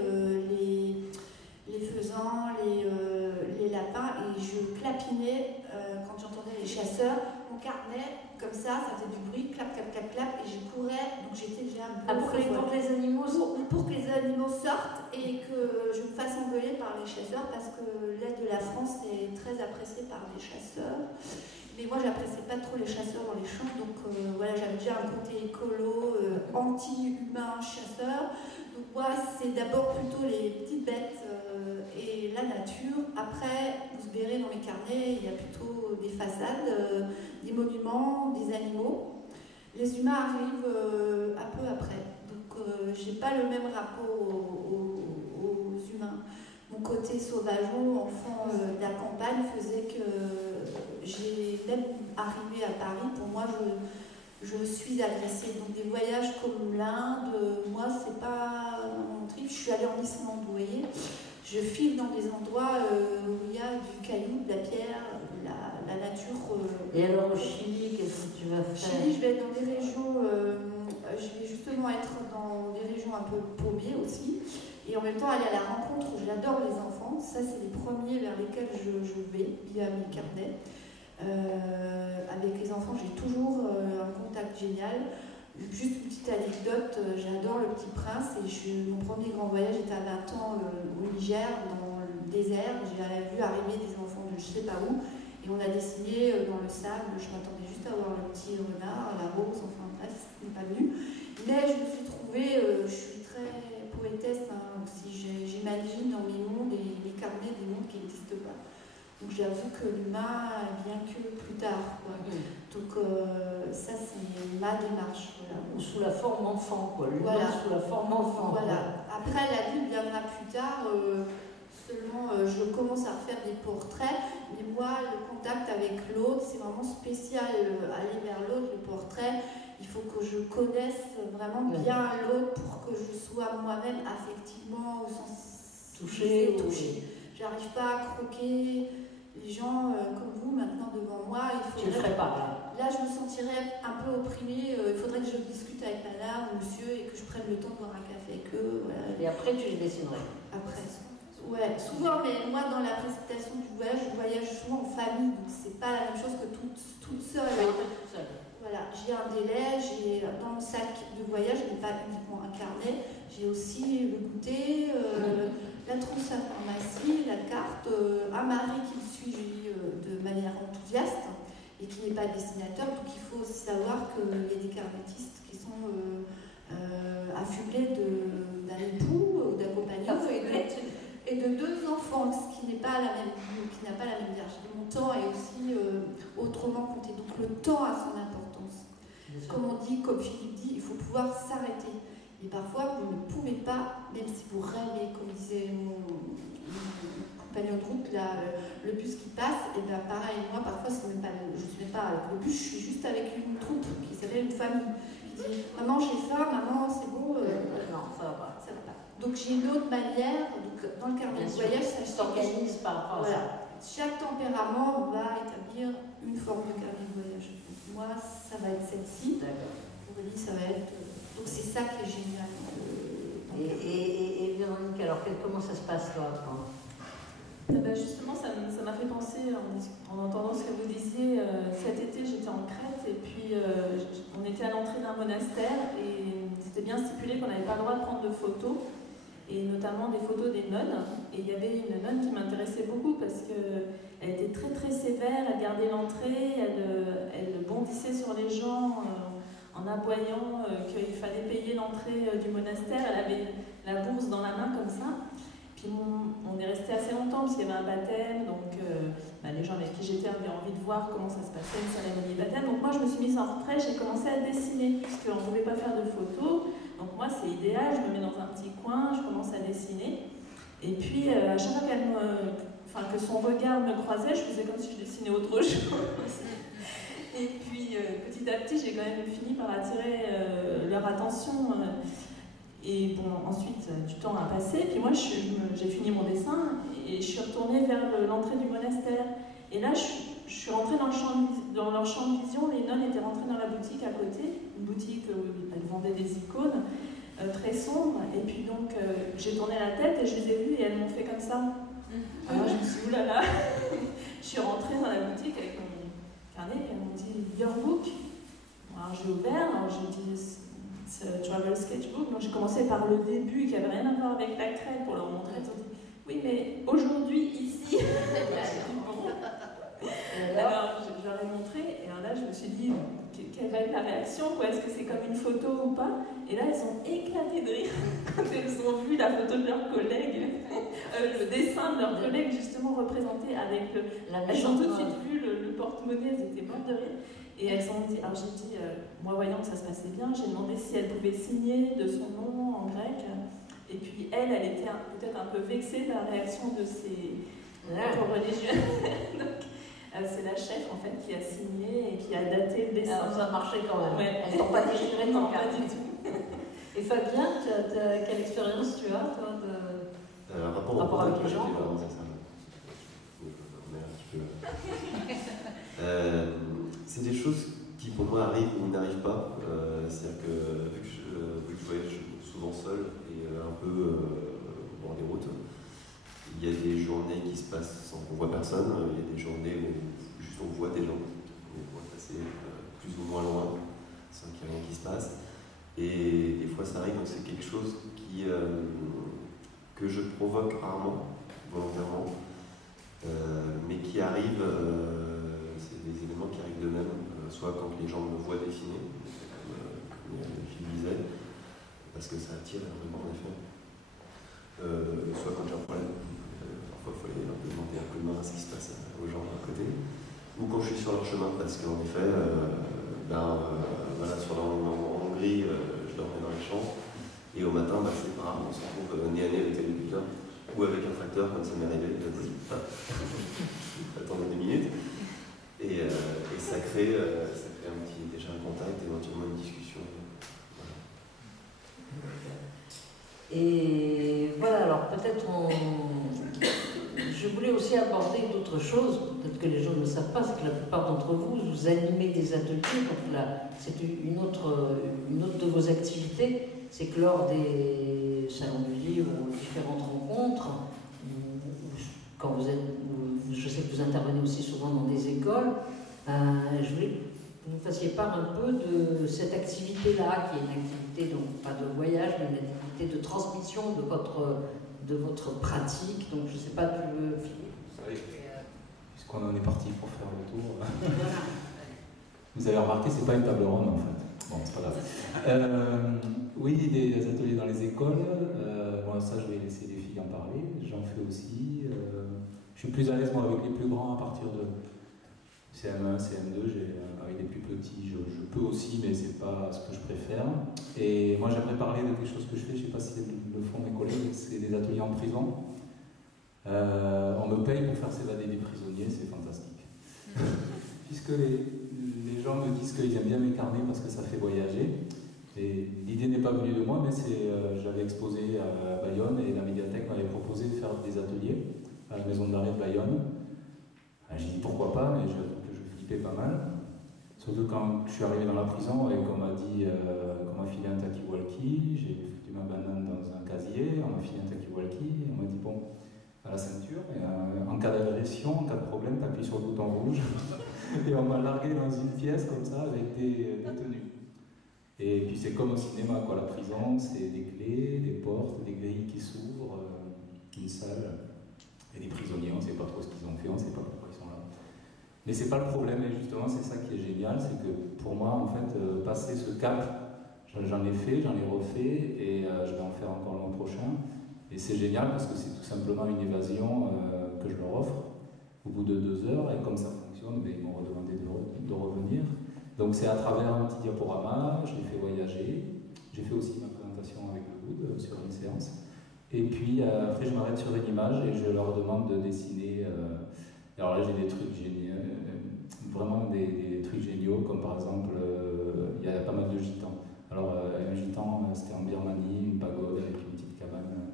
les faisans, les lapins, et je clapinais quand j'entendais les chasseurs. Mon carnet, comme ça faisait du bruit, clap, clap, clap, clap, et je courais, donc j'étais déjà un peu... pour que les animaux pour que les animaux sortent et que je me fasse engueuler par les chasseurs, parce que l'aide de la France est très appréciée par les chasseurs. Mais moi, j'appréciais pas trop les chasseurs dans les champs, donc voilà, j'avais déjà un côté écolo, anti-humain, chasseur. Donc moi, c'est d'abord plutôt les petites bêtes et la nature. Après, vous verrez dans mes carnets, il y a plutôt des façades, des monuments, des animaux. Les humains arrivent un peu après. Donc j'ai pas le même rapport aux humains. Mon côté sauvageon, enfant de la campagne, faisait que j'ai même arrivé à Paris. Pour moi, je suis agressée. Donc des voyages comme l'Inde, moi c'est pas mon trip. Je suis allée en Islande, vous voyez. Je file dans des endroits où il y a du caillou, de la pierre, la nature. Et alors au Chili, qu'est-ce que tu vas faire? Au Chili, je vais être dans des régions, je vais justement être dans des régions un peu paumées aussi. Et en même temps aller à la rencontre, j'adore les enfants. Ça c'est les premiers vers lesquels je vais via mes carnets. Avec les enfants, j'ai toujours un contact génial. Juste une petite anecdote, j'adore Le Petit Prince et mon premier grand voyage était à 20 ans au Niger, dans le désert. J'ai vu arriver des enfants de je sais pas où et on a dessiné dans le sable. Je m'attendais juste à voir le petit renard, la rose, enfin bref, ce n'est pas venu. Mais je me suis trouvée, je suis très poétesse aussi, j'imagine dans mes mondes et les carnets des mondes qui n'existent pas. Donc j'avoue que l'humain vient que plus tard, quoi. Donc ça c'est ma démarche. Voilà. Ou sous la forme enfant, quoi. L'humain voilà. Sous la forme enfant. Voilà. Après la vie viendra plus tard. Seulement je commence à faire des portraits. Mais moi le contact avec l'autre c'est vraiment spécial. Aller vers l'autre, le portrait. Il faut que je connaisse vraiment bien l'autre pour que je sois moi-même affectivement au sens touché. J'arrive pas à croquer les gens comme vous maintenant devant moi. Tu le ferais pas là je me sentirais un peu opprimée. Il faudrait que je discute avec madame ou monsieur et que je prenne le temps de boire un café avec eux. Voilà. Et après tu les dessinerais? Après, ouais, souvent, mais moi dans la précipitation du voyage, je voyage souvent en famille, donc c'est pas la même chose que toute seule. Voilà, j'ai un délai, j'ai dans le sac de voyage, je n'ai pas uniquement un carnet, j'ai aussi le goûter, la trousse à pharmacie, la carte, un mari qui me suit de manière enthousiaste et qui n'est pas dessinateur, donc il faut aussi savoir qu'il y a des carnettistes qui sont affublés d'un époux ou d'un compagnon et de 2 enfants, ce qui n'a pas la même hiérarchie. Mon temps est aussi autrement compté, donc le temps a son importance. Comme on dit, comme Philippe dit, il faut pouvoir s'arrêter. Et parfois, vous ne pouvez pas, même si vous rêvez, comme disait mon compagnon de route, là, le bus qui passe, et bien pareil, moi parfois je ne suis même pas avec le bus, je suis juste avec une troupe qui s'appelle une famille, qui dit maman j'ai faim, maman c'est bon, non, ça va pas. ça va pas. Donc j'ai une autre manière, donc dans le carnet de voyage, ça s'organise par rapport à ça. Chaque tempérament va établir une forme de carnet de voyage. Donc, moi ça va être celle-ci, Aurélie ça va être... Donc c'est ça qui est génial. Et Véronique, alors comment ça se passe toi Justement, ça m'a fait penser, en entendant ce que vous disiez, cet été j'étais en Crète et puis on était à l'entrée d'un monastère et c'était bien stipulé qu'on n'avait pas le droit de prendre de photos, et notamment des photos des nonnes. Et il y avait une nonne qui m'intéressait beaucoup parce qu'elle était très très sévère, elle gardait l'entrée, elle bondissait sur les gens en aboyant qu'il fallait payer l'entrée du monastère. Elle avait la bourse dans la main comme ça. Puis on est resté assez longtemps parce qu'il y avait un baptême, donc les gens avec qui j'étais avaient envie de voir comment ça se passait, une cérémonie de baptême. Donc moi je me suis mise en retrait, j'ai commencé à dessiner puisqu'on ne pouvait pas faire de photos. Donc moi c'est idéal, je me mets dans un petit coin, je commence à dessiner. Et puis à chaque fois que son regard me croisait, je faisais comme si je dessinais autre chose. Et puis petit à petit, j'ai quand même fini par attirer leur attention. Et bon, ensuite, du temps a passé. Puis moi, j'ai fini mon dessin et je suis retournée vers l'entrée du monastère. Et là, je suis rentrée dans leur champ de vision. Les nonnes étaient rentrées dans la boutique à côté, une boutique où elles vendaient des icônes très sombres. Et puis donc, j'ai tourné la tête et je les ai vues et elles m'ont fait comme ça. Alors je me suis dit, oulala. Je suis rentrée dans la boutique avec mon carnet et elles m'ont dit Your book. Alors j'ai ouvert, alors j'ai dit Travel Sketchbook. Donc j'ai commencé par le début qui n'avait rien à voir avec la Crète pour leur montrer. Ils ont dit oui, mais aujourd'hui, ici. Alors je leur ai montré et alors là je me suis dit quelle va être la réaction, quoi. Est-ce que c'est comme une photo ou pas? Et là elles ont éclaté de rire quand elles ont vu la photo de leur collègue, le dessin de leur collègue justement représenté avec elles ont tout de suite vu le porte-monnaie, elles étaient mortes de rire. Et elles ont dit, alors j'ai dit, moi voyant que ça se passait bien, j'ai demandé si elle pouvait signer de son nom en grec. Et puis elle était peut-être un peu vexée par la réaction de ses religieux. Donc c'est la chef en fait qui a signé et qui a daté le dessin. Alors ça a marché quand même. Ouais. Elles n'ont pas déchiré ton pas carnet. du tout. Et Fabien, quelle expérience tu as toi rapport avec les gens? C'est des choses qui pour moi arrivent ou n'arrivent pas. C'est-à-dire que vu que je voyage souvent seul et un peu au bord des routes, il y a des journées qui se passent sans qu'on voit personne, il y a des journées où juste on voit des gens, on les voit passer plus ou moins loin, sans qu'il y ait rien qui se passe. Et des fois ça arrive, donc c'est quelque chose que je provoque rarement, volontairement, mais qui arrive, c'est des éléments qui arrivent d'eux-mêmes, soit quand les gens me voient dessiner, comme Philippe disait, parce que ça attire énormément en effet, soit quand j'ai un problème, parfois il faut aller un peu demander un coup de main à ce qui se passe aux gens à côté, ou quand je suis sur leur chemin, parce qu'en effet, voilà, en Hongrie, je dormais dans les champs, et au matin, c'est pas rare, on se retrouve nez à nez avec l'agriculteur, ou avec un tracteur, comme ça m'est arrivé, attendez 2 minutes, et ça crée déjà un contact, éventuellement une discussion. Voilà. Et voilà, alors peut-être je voulais aussi aborder d'autres choses, peut-être que les gens ne le savent pas, c'est que la plupart d'entre vous, vous animez des ateliers, donc là, c'est une autre de vos activités, c'est que lors des salons du livre ou différentes rencontres, quand vous êtes, je sais que vous intervenez aussi souvent dans des écoles, je voulais que vous fassiez part un peu de cette activité-là, qui est une activité, donc pas de voyage, mais une activité de transmission de votre pratique. Donc je ne sais pas, tu veux, Philippe? Puisqu'on en est parti pour faire le tour. Vous avez remarqué, c'est pas une table ronde en fait. Bon, c'est pas grave. Oui, des ateliers dans les écoles. Bon, ça, je vais laisser les filles en parler. J'en fais aussi. Je suis plus à l'aise moi avec les plus grands à partir de CM1, CM2. Avec les plus petits, je peux aussi, mais c'est pas ce que je préfère. Et moi, j'aimerais parler de quelque chose que je fais. Je sais pas si le font mes collègues. C'est des ateliers en prison. On me paye pour faire s'évader des prisonniers, c'est fantastique. Puisque les gens me disent qu'ils aiment bien mes carnets parce que ça fait voyager. Et l'idée n'est pas venue de moi, mais j'avais exposé à Bayonne et la médiathèque m'avait proposé de faire des ateliers à la maison d'arrêt de Bayonne. J'ai dit pourquoi pas, mais je flippais pas mal. Surtout quand je suis arrivé dans la prison et qu'on m'a filé un talkie-walkie, j'ai foutu ma banane dans un casier, on m'a filé un talkie-walkie, et on m'a dit bon, à la ceinture, et en cas d'agression, en cas de problème, t'appuies sur le bouton rouge. Et on m'a largué dans une pièce comme ça avec des tenues. Et puis c'est comme au cinéma, quoi. La prison, c'est des clés, des portes, des grilles qui s'ouvrent, une salle, et des prisonniers, on ne sait pas trop ce qu'ils ont fait, on ne sait pas pourquoi ils sont là. Mais c'est pas le problème, et justement c'est ça qui est génial, c'est que pour moi, en fait, passer ce cap, j'en ai fait, j'en ai refait, et je vais en faire encore l'an prochain. Et c'est génial parce que c'est tout simplement une évasion que je leur offre au bout de 2 heures, et comme ça fonctionne, ils m'ont redemandé de revenir. Donc c'est à travers un petit diaporama, je les fais voyager. J'ai fait aussi ma présentation avec le Wood sur une séance. Et puis après je m'arrête sur une image et je leur demande de dessiner. Alors là j'ai des trucs géniaux, vraiment des trucs géniaux, comme par exemple, il y a pas mal de gitans. Alors un gitan, c'était en Birmanie, une pagode avec une petite cabane.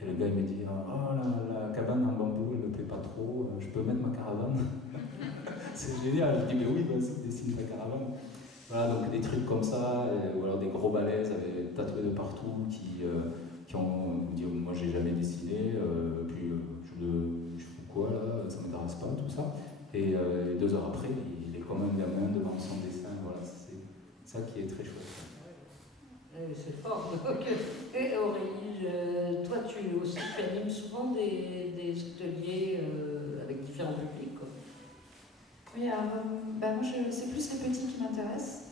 Et le gars il me dit, oh la cabane en bambou elle me plaît pas trop, je peux mettre ma caravane. C'est génial, je dis mais oui, vas-y, dessine ta caravane. Voilà, donc des trucs comme ça, ou alors des gros balaises avec tatoués de partout qui ont dit moi j'ai jamais dessiné, puis je fous quoi là, ça m'intéresse pas, tout ça. Et 2 heures après, il est comme un gamin devant son dessin, voilà, c'est ça qui est très chouette. C'est fort. Et Aurélie, toi tu animes souvent des ateliers avec différents publics, quoi. Oui, alors moi c'est plus les petits qui m'intéressent.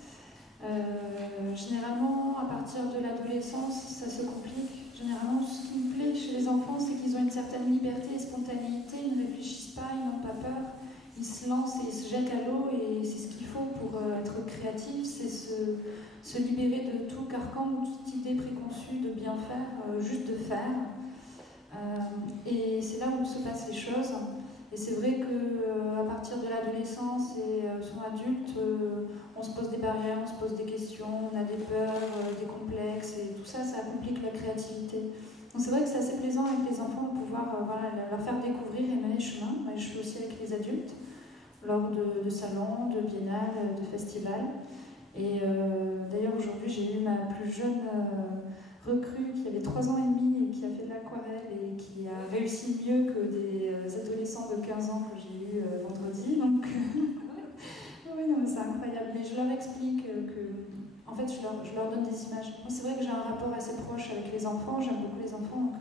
Généralement, à partir de l'adolescence, ça se complique. Généralement, ce qui me plaît chez les enfants, c'est qu'ils ont une certaine liberté et spontanéité, ils ne réfléchissent pas, ils n'ont pas peur, ils se lancent et ils se jettent à l'eau, et c'est ce qu'il faut pour être créatif, c'est se libérer de tout carcan, de toute idée préconçue de bien faire, juste de faire. Et c'est là où se passent les choses. Et c'est vrai qu'à partir de l'adolescence et son adulte, on se pose des barrières, on se pose des questions, on a des peurs, des complexes, et tout ça, ça complique la créativité. Donc c'est vrai que c'est assez plaisant avec les enfants de pouvoir leur faire découvrir et mener le chemin. Et je fais aussi avec les adultes, lors de salons, de biennales, de festivals. Et d'ailleurs aujourd'hui j'ai eu ma plus jeune recrue qui avait 3 ans et demi et qui a fait de l'aquarelle et qui a réussi mieux que des adolescents de 15 ans que j'ai eu vendredi. Donc oui, non, mais c'est incroyable. Mais je leur explique que, en fait, je leur donne des images. Moi, c'est vrai que j'ai un rapport assez proche avec les enfants, j'aime beaucoup les enfants. Donc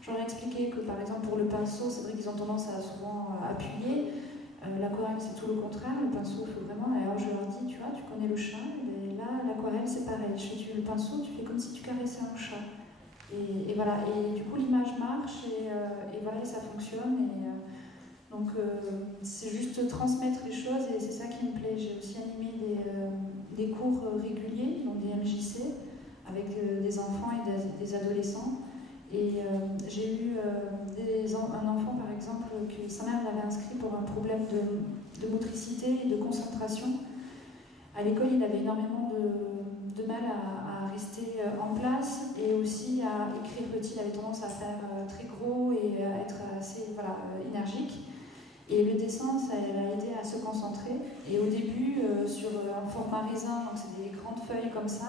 je leur ai expliqué que, par exemple, pour le pinceau, c'est vrai qu'ils ont tendance à souvent appuyer. L'aquarelle, c'est tout le contraire. Le pinceau, il faut vraiment... Alors je leur dis, tu vois, tu connais le chat, et là, l'aquarelle, c'est pareil. Le pinceau, tu fais comme si tu caressais un chat. Et voilà, et du coup, l'image marche, et voilà, et ça fonctionne. Donc, c'est juste transmettre les choses, et c'est ça qui me plaît. J'ai aussi animé des cours réguliers, donc des MJC, avec des enfants et des adolescents. Et j'ai eu un enfant, par exemple, que sa mère l'avait inscrit pour un problème de motricité et de concentration. À l'école, il avait énormément de mal à rester en place et aussi à écrire petit. Il avait tendance à faire très gros et à être assez énergique. Et le dessin, ça l'a aidé à se concentrer. Et au début, sur un format raisin, donc c'est des grandes feuilles comme ça,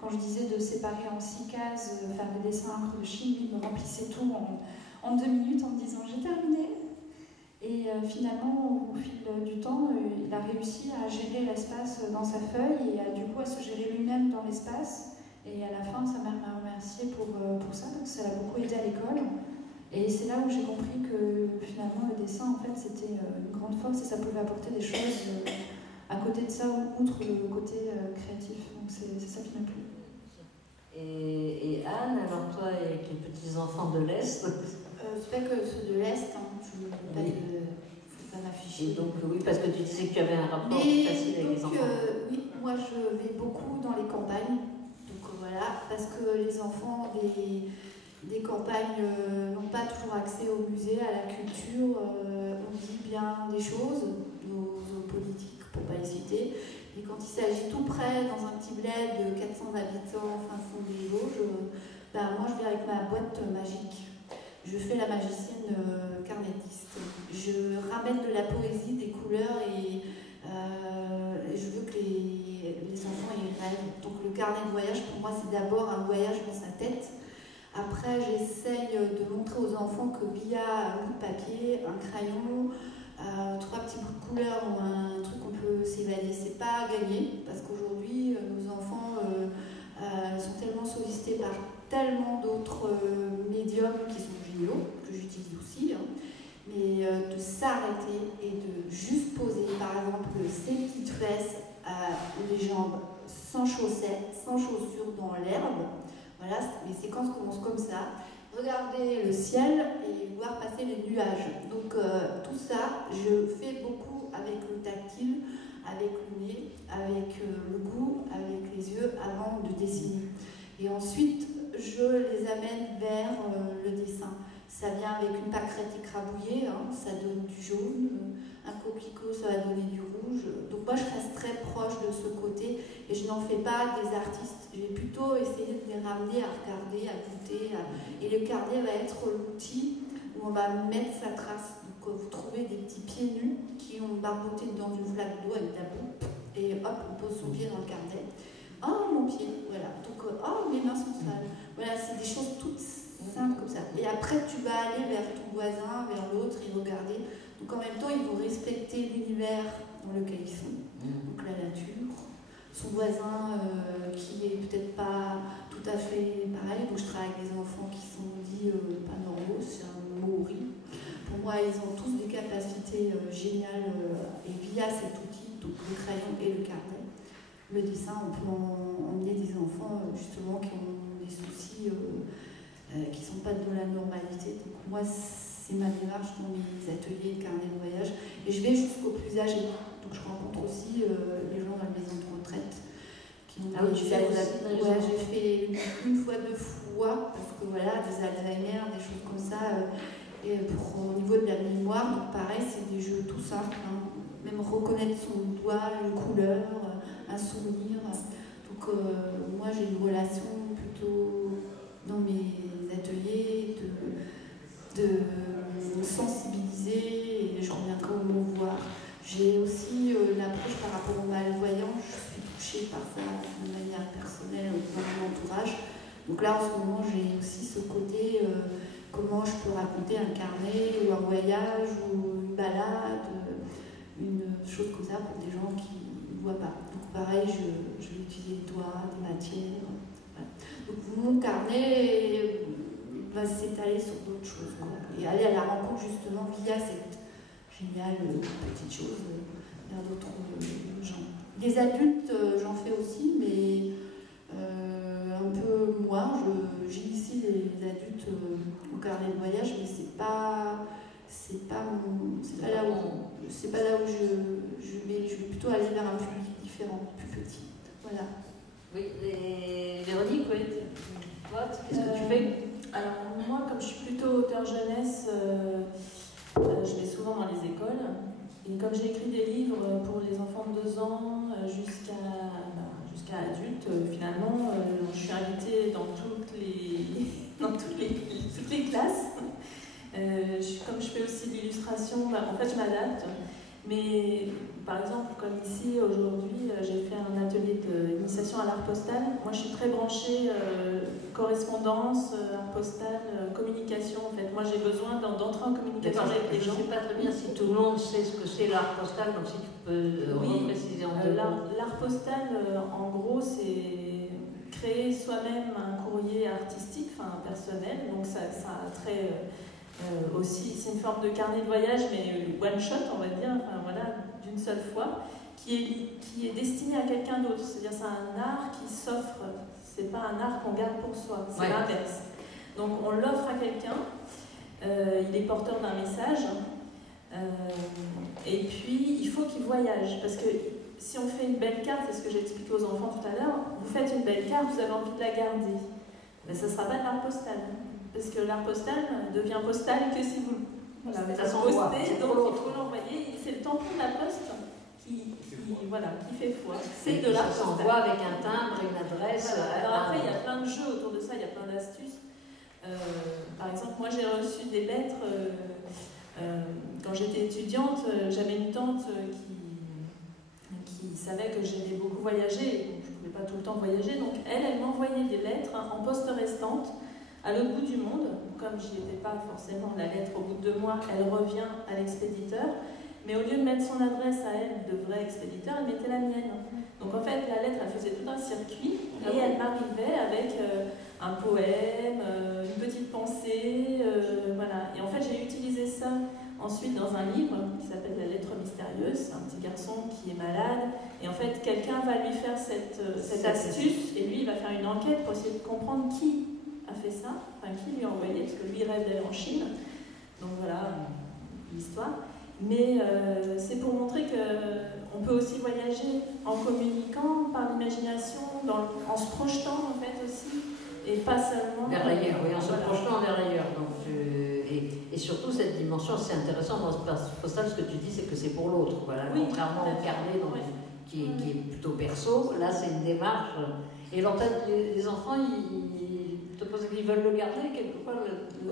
quand je disais de séparer en 6 cases, faire des dessins à creux de Chine, il me remplissait tout en 2 minutes en me disant j'ai terminé. Et finalement, au fil du temps, il a réussi à gérer l'espace dans sa feuille et du coup à se gérer lui-même dans l'espace. Et à la fin, sa mère m'a remercié pour ça, donc ça l'a beaucoup aidé à l'école. Et c'est là où j'ai compris que finalement le dessin, en fait, c'était une grande force et ça pouvait apporter des choses à côté de ça, outre le côté créatif. Donc c'est ça qui m'a plu. Et Anne, alors toi, avec les petits-enfants de l'Est, c'est pas que ceux de l'Est, hein, je ne peux pas m'afficher. Et donc, oui, parce que tu disais que tu avais un rapport facile avec les enfants. Oui, moi je vais beaucoup dans les campagnes. Donc voilà, parce que les enfants des campagnes n'ont pas toujours accès au musée, à la culture. On dit bien des choses, nos hommes politiques, pour ne pas les citer. Et quand il s'agit tout près, dans un petit bled de 400 habitants, fin fond des Vosges, moi je viens avec ma boîte magique. Je fais la magicienne carnétiste. Je ramène de la poésie, des couleurs et je veux que les enfants y rêvent. Donc le carnet de voyage, pour moi, c'est d'abord un voyage dans sa tête. Après, j'essaye de montrer aux enfants que via un bout de papier, un crayon, 3 petits bouts de couleur ou un truc qu'on peut s'évader, c'est pas gagné, parce qu'aujourd'hui, nos enfants sont tellement sollicités par tellement d'autres médiums qui sont géniaux, que j'utilise aussi, hein. Mais de s'arrêter et de juste poser, par exemple, ses petites fesses, les jambes sans chaussettes, sans chaussures dans l'herbe. Voilà, les séquences commencent comme ça. Regarder le ciel et voir passer les nuages. Donc tout ça, je fais beaucoup avec le tactile, avec le nez, avec le goût, avec les yeux avant de dessiner. Et ensuite, je les amène vers le dessin. Ça vient avec une pâquerette écrabouillée, hein, ça donne du jaune, un coquelicot, ça va donner du rouge. Donc moi, je reste très proche de ce côté et je n'en fais pas des artistes. Je vais plutôt essayer de les ramener à regarder, à goûter. Et le carnet va être l'outil où on va mettre sa trace. Donc vous trouvez des petits pieds nus qui ont barboté dans une flaque d'eau avec de la boue. Et hop, on pose son pied dans le carnet. Oh, mon pied, voilà. Donc, oh, mes mains sont sales. Voilà, c'est des choses toutes simples comme ça. Et après, tu vas aller vers ton voisin, vers l'autre et regarder. Donc, en même temps, ils vont respecter l'univers dans lequel ils sont. Donc, la nature. Son voisin qui est peut-être pas tout à fait pareil. Donc, je travaille avec des enfants qui sont dits pas normaux, c'est un mot horrible. Pour moi, ils ont tous des capacités géniales et via cet outil, donc le crayon et le carnet, le dessin, on peut emmener des enfants justement qui ont des soucis qui ne sont pas de la normalité. Donc moi, c'est ma démarche dans mes ateliers de carnet de voyage. Et je vais jusqu'aux plus âgés. Donc je rencontre aussi les gens dans la maison de retraite qui ont oui, j'ai fait une fois, 2 fois, parce que voilà, des Alzheimer, des choses comme ça. Et au niveau de la mémoire, donc pareil, c'est des jeux tout simples. Hein. Même reconnaître son doigt, une couleur, un souvenir. Donc moi j'ai une relation plutôt dans mes ateliers de sensibiliser et je reviendrai au mot voir. J'ai aussi une approche par rapport au malvoyant, je suis touchée par ça de manière personnelle dans mon entourage. Donc là en ce moment j'ai aussi ce côté comment je peux raconter un carnet ou un voyage ou une balade, une chose comme ça pour des gens qui ne voient pas. Donc pareil, je vais utiliser les doigts, des matières. Voilà. Donc mon carnet va s'étaler sur d'autres choses. Quoi. Et aller à la rencontre justement via cette géniale petite chose vers d'autres gens. Des adultes, j'en fais aussi, mais un peu moins. J'initie les adultes au carnet de voyage, mais c'est pas là où je vais plutôt aller vers un public différent, plus petit. Voilà. Oui, et Véronique, oui, toi, qu'est-ce que tu fais? Alors moi, comme je suis plutôt auteur jeunesse, je vais souvent dans les écoles. Et comme j'ai écrit des livres pour les enfants de 2 ans jusqu'à adultes, finalement, je suis invitée dans toutes les classes. Comme je fais aussi de l'illustration, en fait je m'adapte. Mais par exemple, comme ici aujourd'hui, j'ai fait un atelier d'initiation à l'art postal. Moi je suis très branchée correspondance, art postal, communication en fait. Moi j'ai besoin d'entrer en communication avec les gens. Je ne sais pas très bien si tout le monde sait ce que c'est l'art postal, donc si tu peux repréciser en 2 mots. L'art postal, en gros, c'est créer soi-même un courrier artistique, enfin personnel, donc ça a très... aussi, c'est une forme de carnet de voyage, mais one shot, on va dire, enfin, voilà, d'une seule fois, qui est destiné à quelqu'un d'autre. C'est-à-dire, c'est un art qui s'offre. C'est pas un art qu'on garde pour soi. C'est l'inverse. Donc, on l'offre à quelqu'un. Il est porteur d'un message. Et puis, il faut qu'il voyage, parce que si on fait une belle carte, c'est ce que j'ai expliqué aux enfants tout à l'heure. Vous faites une belle carte, vous avez envie de la garder. Mais ça ne sera pas de l'art postal. parce que l'art postal devient postal que si vous Ça s'envoie, postez, c'est donc pour il faut l'envoyer. C'est le tampon de la poste qui fait foi. C'est Et de l'art ça postal. s'envoie avec un timbre et une adresse. Voilà. Alors après, il y a plein de jeux autour de ça, il y a plein d'astuces. Par exemple, moi j'ai reçu des lettres quand j'étais étudiante. J'avais une tante qui savait que j'aimais beaucoup voyager, donc je ne pouvais pas tout le temps voyager, donc elle m'envoyait des lettres en poste restante à l'autre bout du monde. Comme je n'y étais pas forcément, la lettre au bout de 2 mois, elle revient à l'expéditeur, mais au lieu de mettre son adresse à elle de vrai expéditeur, elle mettait la mienne. Donc en fait, la lettre, elle faisait tout un circuit et elle m'arrivait avec un poème, une petite pensée, voilà. Et en fait, j'ai utilisé ça ensuite dans un livre qui s'appelle La lettre mystérieuse. C'est un petit garçon qui est malade et en fait, quelqu'un va lui faire cette astuce et lui, il va faire une enquête pour essayer de comprendre qui a fait ça, enfin qui lui a envoyé, parce que lui rêve d'aller en Chine. Donc voilà l'histoire. Mais c'est pour montrer qu'on peut aussi voyager en communiquant par l'imagination, en se projetant en fait aussi, et pas seulement... Vers l'ailleurs, oui, en se projetant vers l'ailleurs. Et surtout cette dimension, c'est intéressant dans ce postal, ce que tu dis, c'est que c'est pour l'autre. Voilà, oui, contrairement au carnet qui est plutôt perso, là c'est une démarche. Et alors les enfants, ils veulent le garder quelque part.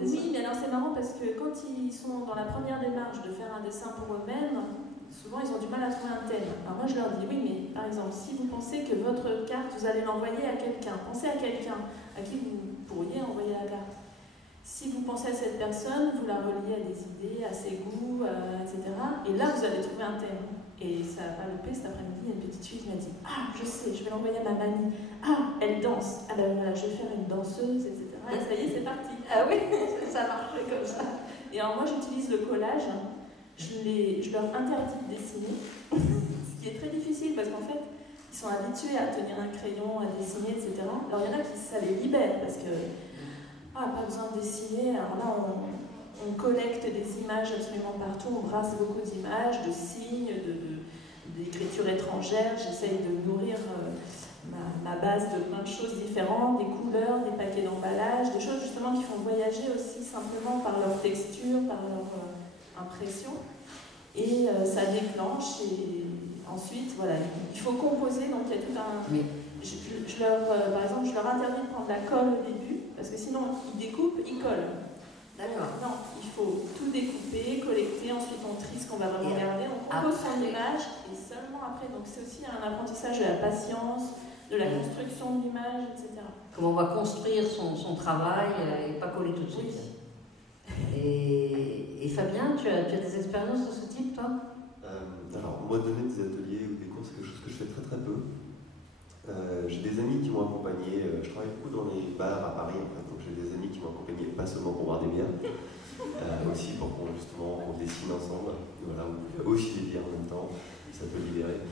Oui, mais alors c'est marrant parce que quand ils sont dans la première démarche de faire un dessin pour eux-mêmes, souvent ils ont du mal à trouver un thème. Alors moi je leur dis, oui, mais par exemple, si vous pensez que votre carte, vous allez l'envoyer à quelqu'un, pensez à quelqu'un à qui vous pourriez envoyer la carte. Si vous pensez à cette personne, vous la reliez à des idées, à ses goûts, etc. Et là, vous allez trouver un thème. Et ça n'a pas loupé, cet après-midi, il y a une petite fille qui m'a dit « Ah, je sais, je vais l'envoyer à ma mamie. Ah, elle danse. Ah ben voilà, je vais faire une danseuse, etc. » Et ça y est, c'est parti. Ah oui, ça marchait comme ça. Et alors moi, j'utilise le collage. Je leur interdis de dessiner, ce qui est très difficile parce qu'en fait, ils sont habitués à tenir un crayon, à dessiner, etc. Alors il y en a qui ça les libère parce que pas besoin de dessiner. Alors là, on collecte des images absolument partout, on brasse beaucoup d'images, de signes, d'écriture étrangère. J'essaye de nourrir ma base de plein de choses différentes, des couleurs, des paquets d'emballage, des choses justement qui font voyager aussi simplement par leur texture, par leur impression. Et ça déclenche et ensuite, voilà, il faut composer, donc il y a tout un... Mais... par exemple, je leur interdis de prendre la colle au début, parce que sinon, ils découpent, ils collent. D'accord. Non, il faut tout découper, collecter, ensuite on trie ce qu'on va vraiment garder, on compose son image, et seulement après, donc c'est aussi un apprentissage de la patience, de la construction de l'image, etc. Comment on va construire son travail et pas coller tout de suite. Oui. Et Fabien, tu as des expériences de ce type, toi? Alors, moi, donner des ateliers ou des cours, c'est quelque chose que je fais très très peu. J'ai des amis qui m'ont accompagné, je travaille beaucoup dans les bars à Paris, en fait, donc j'ai des amis qui m'ont accompagné, pas seulement pour boire des bières, aussi pour qu'on dessine ensemble, voilà, aussi des bières en même temps, ça peut libérer.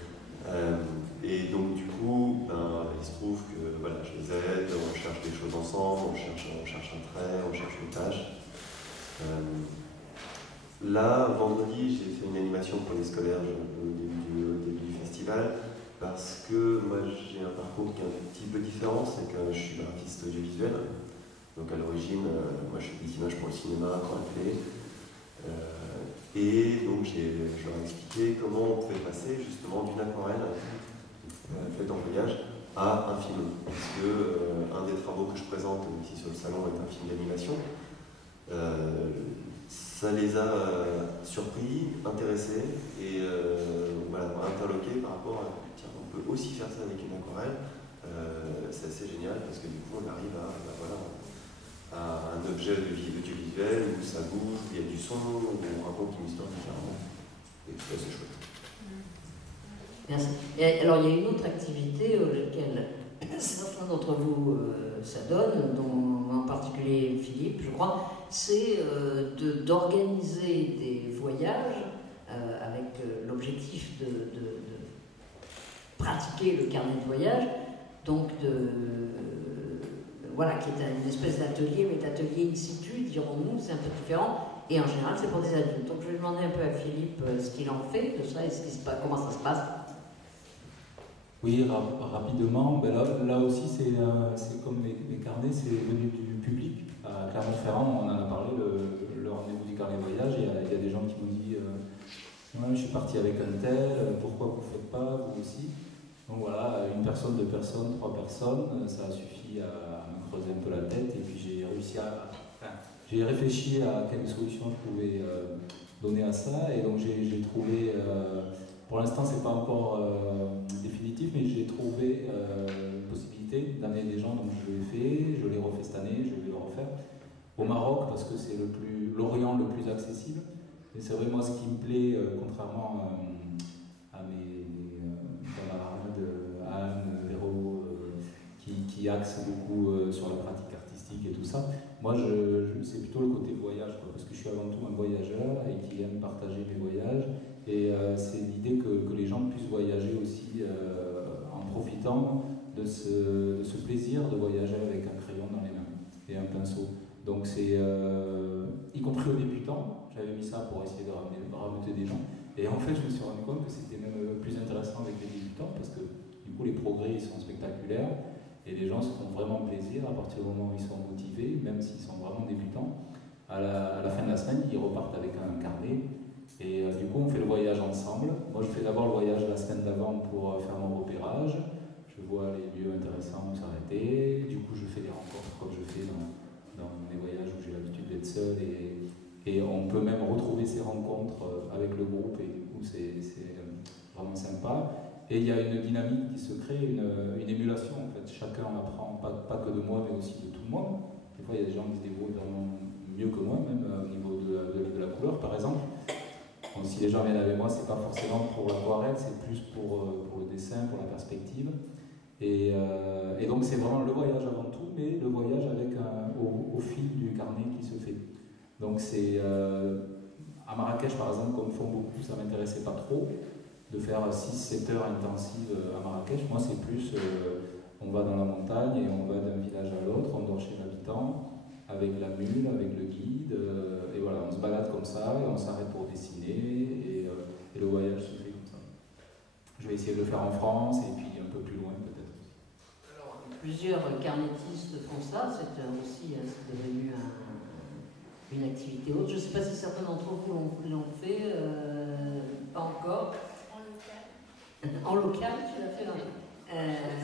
Et donc du coup, il se trouve que voilà, je les aide, on cherche des choses ensemble, on cherche un trait, on cherche une tâche. Là, vendredi, j'ai fait une animation pour les scolaires au début du festival, parce que moi j'ai un parcours qui est un petit peu différent, c'est que je suis artiste audiovisuel. Donc à l'origine, moi je fais des images pour le cinéma, pour la télé. Et donc je leur ai expliqué comment on pouvait passer justement d'une aquarelle faite en voyage à un film. Parce que un des travaux que je présente ici sur le salon est un film d'animation. Ça les a surpris, intéressés et voilà, interloqués par rapport à tiens, on peut aussi faire ça avec une aquarelle. C'est assez génial parce que du coup on arrive à un objet audiovisuel où ça bouge, où il y a du son, où on raconte une histoire différemment. Et c'est assez chouette. Merci. Et alors il y a une autre activité auquel certains d'entre vous s'adonnent, dont en particulier Philippe, je crois, c'est d'organiser des voyages avec l'objectif de pratiquer le carnet de voyage, donc voilà, qui est une espèce d'atelier, mais d'atelier in situ, dirons-nous, c'est un peu différent, et en général c'est pour des adultes. Donc je vais demander un peu à Philippe ce qu'il en fait de ça, comment ça se passe. Oui, rapidement, ben là aussi c'est comme les carnets, c'est venu du public. Clermont-Ferrand, on en a parlé, le rendez-vous du carnet voyage, il y a des gens qui m'ont dit ouais, je suis parti avec un tel, pourquoi vous ne faites pas, vous aussi? Donc voilà, une personne, deux personnes, trois personnes, ça a suffi à me creuser un peu la tête, et puis j'ai réfléchi à quelle solution je pouvais donner à ça, et donc j'ai trouvé, pour l'instant c'est pas encore définitif, mais j'ai trouvé une possibilité d'amener des gens, donc je l'ai fait, je l'ai refait cette année, je vais le refaire, au Maroc, parce que c'est l'Orient le plus accessible, et c'est vrai moi ce qui me plaît, contrairement à mes camarades, Anne, Véro, qui axent beaucoup sur la pratique artistique et tout ça. Moi, c'est plutôt le côté voyage, quoi, parce que je suis avant tout un voyageur et qui aime partager mes voyages. Et c'est l'idée que les gens puissent voyager aussi en profitant de ce plaisir de voyager avec un crayon dans les mains et un pinceau. Donc c'est, y compris aux débutants, j'avais mis ça pour essayer de rameuter des gens. Et en fait, je me suis rendu compte que c'était même plus intéressant avec les débutants, parce que du coup, les progrès ils sont spectaculaires. Et les gens se font vraiment plaisir à partir du moment où ils sont motivés, même s'ils sont vraiment débutants. À la fin de la semaine, ils repartent avec un carnet. Et du coup, on fait le voyage ensemble. Moi, je fais d'abord le voyage la semaine d'avant pour faire mon repérage. Je vois les lieux intéressants où s'arrêter. Du coup, je fais des rencontres comme je fais dans mes voyages où j'ai l'habitude d'être seul. Et on peut même retrouver ces rencontres avec le groupe. Et du coup, c'est vraiment sympa. Et il y a une dynamique qui se crée, une émulation en fait. Chacun en apprend, pas que de moi, mais aussi de tout le monde. Des fois, il y a des gens qui se débrouillent vraiment mieux que moi, même au niveau de la couleur, par exemple. Donc, si les gens viennent avec moi, c'est pas forcément pour l'aquarelle, c'est plus pour le dessin, pour la perspective. Et donc, c'est vraiment le voyage avant tout, mais le voyage avec au fil du carnet qui se fait. Donc, c'est à Marrakech, par exemple, comme font beaucoup, ça m'intéressait pas trop de faire 6-7 heures intensives à Marrakech. Moi, c'est plus, on va dans la montagne et on va d'un village à l'autre, on dort chez l'habitant, avec la mule, avec le guide, et voilà, on se balade comme ça, et on s'arrête pour dessiner, et le voyage se fait comme ça. Je vais essayer de le faire en France, et puis un peu plus loin peut-être. Alors, plusieurs carnétistes font ça, c'est aussi devenu une activité autre. Je ne sais pas si certains d'entre vous l'ont fait, pas encore. En local, tu l'as fait là.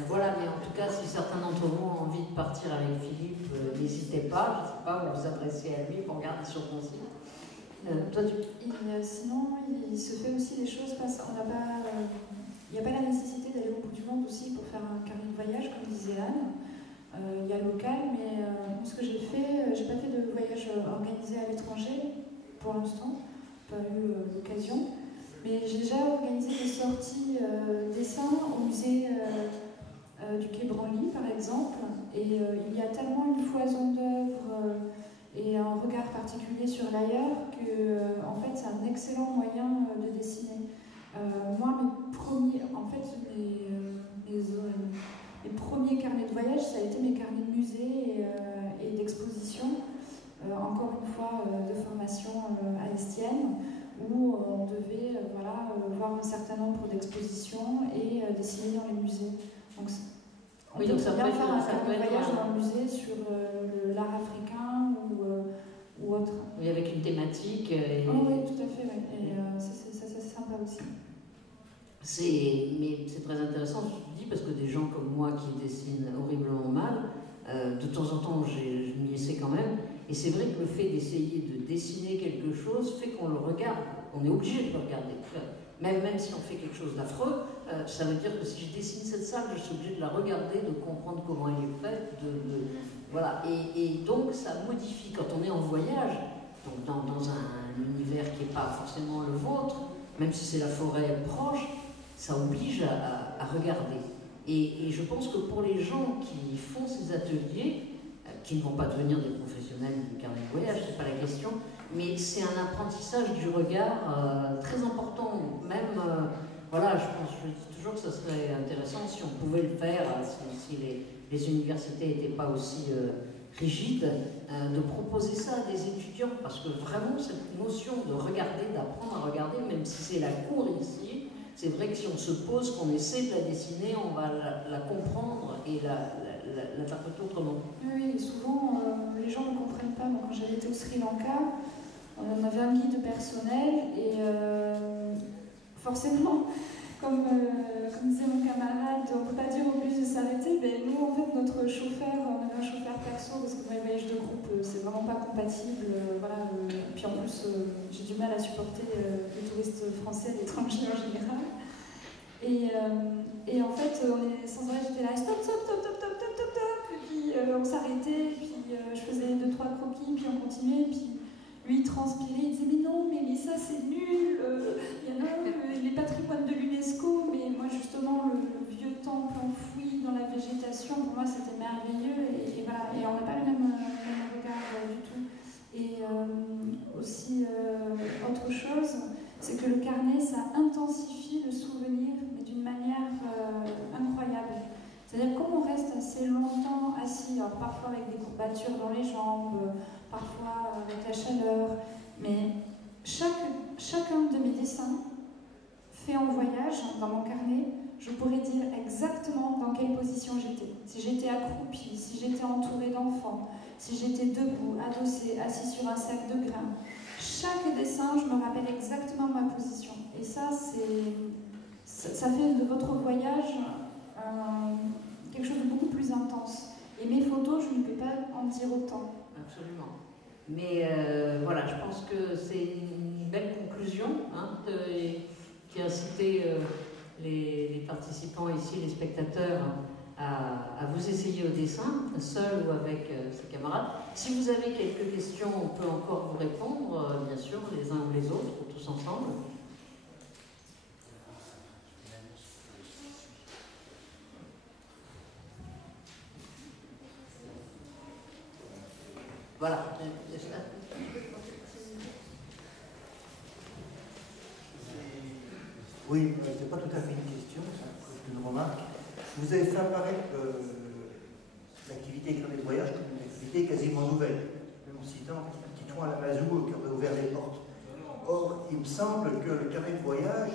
Voilà, mais en tout cas, si certains d'entre vous ont envie de partir avec Philippe, n'hésitez pas, je ne sais pas, vous vous adressez à lui pour regarder sur ton site. Sinon, il se fait aussi des choses parce qu'on n'a pas, il n'y a pas la nécessité d'aller au bout du monde aussi pour faire un carnet de voyage, comme disait Anne. Il y a local, mais ce que j'ai fait, j'ai pas fait de voyage organisé à l'étranger pour l'instant, pas eu l'occasion. Mais j'ai déjà organisé des sorties dessins au musée du Quai Branly, par exemple. Et il y a tellement une foison d'œuvres et un regard particulier sur l'ailleurs que, en fait, c'est un excellent moyen de dessiner. Moi, mes premiers carnets de voyage, ça a été mes carnets de musée et d'exposition. Encore une fois, de formation à l'Estienne, où on devait voir un certain nombre d'expositions et dessiner dans les musées. Donc, on peut bien faire un carnet de voyage dans le musée sur l'art africain ou autre. Oui, avec une thématique. Oui, tout à fait. Ouais. Et c'est sympa aussi. Mais c'est très intéressant, je dis, parce que des gens comme moi qui dessinent horriblement mal, de temps en temps, je m'y essaie quand même. Et c'est vrai que le fait d'essayer de dessiner quelque chose fait qu'on le regarde. On est obligé de le regarder. Même si on fait quelque chose d'affreux, ça veut dire que si je dessine cette salle, je suis obligé de la regarder, de comprendre comment elle est faite. Voilà. Et donc, ça modifie. Quand on est en voyage, donc dans un univers qui n'est pas forcément le vôtre, même si c'est la forêt proche, ça oblige à regarder. Et je pense que pour les gens qui font ces ateliers, qui ne vont pas devenir des professionnels du carnet de voyage, c'est pas la question, mais c'est un apprentissage du regard très important. Même, je dis toujours que ça serait intéressant si on pouvait le faire, si les universités n'étaient pas aussi rigides, de proposer ça à des étudiants, parce que vraiment cette notion de regarder, d'apprendre à regarder, même si c'est la cour ici, c'est vrai que si on se pose, qu'on essaie de la dessiner, on va la comprendre et l'interpréter autrement. Oui, souvent les gens ne comprennent pas. Moi, quand j'avais été au Sri Lanka, on avait un guide personnel et forcément, comme disait mon camarade, on ne peut pas dire au bus de s'arrêter, mais nous, en fait, notre chauffeur, on avait un chauffeur perso, parce que dans les voyages de groupe, c'est vraiment pas compatible. Voilà, puis en plus, j'ai du mal à supporter les touristes français et l'étranger en général. Et en fait, sans arrêt, j'étais là, stop, stop, stop, stop, stop, stop, stop, stop. Et puis on s'arrêtait, puis je faisais 2-3 croquis, puis on continuait, puis lui il transpirait, il disait mais non, mais ça c'est nul, il y en a les patrimoines de l'UNESCO, mais moi justement le vieux temple enfoui dans la végétation, pour moi c'était merveilleux, et voilà, et on n'a pas le même regard du tout. Et aussi, autre chose, c'est que le carnet, ça intensifie le souvenir, mais d'une manière incroyable. C'est-à-dire quand on reste assez longtemps assis, alors parfois avec des courbatures dans les jambes, parfois avec la chaleur, mais chacun de mes dessins fait en voyage, dans mon carnet, je pourrais dire exactement dans quelle position j'étais. Si j'étais accroupie, si j'étais entourée d'enfants, si j'étais debout, adossée, assis sur un sac de grains. Chaque dessin, je me rappelle exactement ma position. Et ça fait de votre voyage quelque chose de beaucoup plus intense. Et mes photos, je ne peux pas en dire autant. Absolument. Mais voilà, je pense que c'est une belle conclusion qui a incité les participants ici, les spectateurs, à vous essayer au dessin, seul ou avec ses camarades. Si vous avez quelques questions, on peut encore vous répondre, bien sûr, les uns ou les autres, ou tous ensemble. Voilà. Oui, c'est pas tout à fait une question, c'est une remarque. Vous avez fait apparaître l'activité carnet de voyage comme une activité quasiment nouvelle, même en citant un petit toit à la Mazou qui aurait ouvert les portes. Or, il me semble que le carnet de voyage,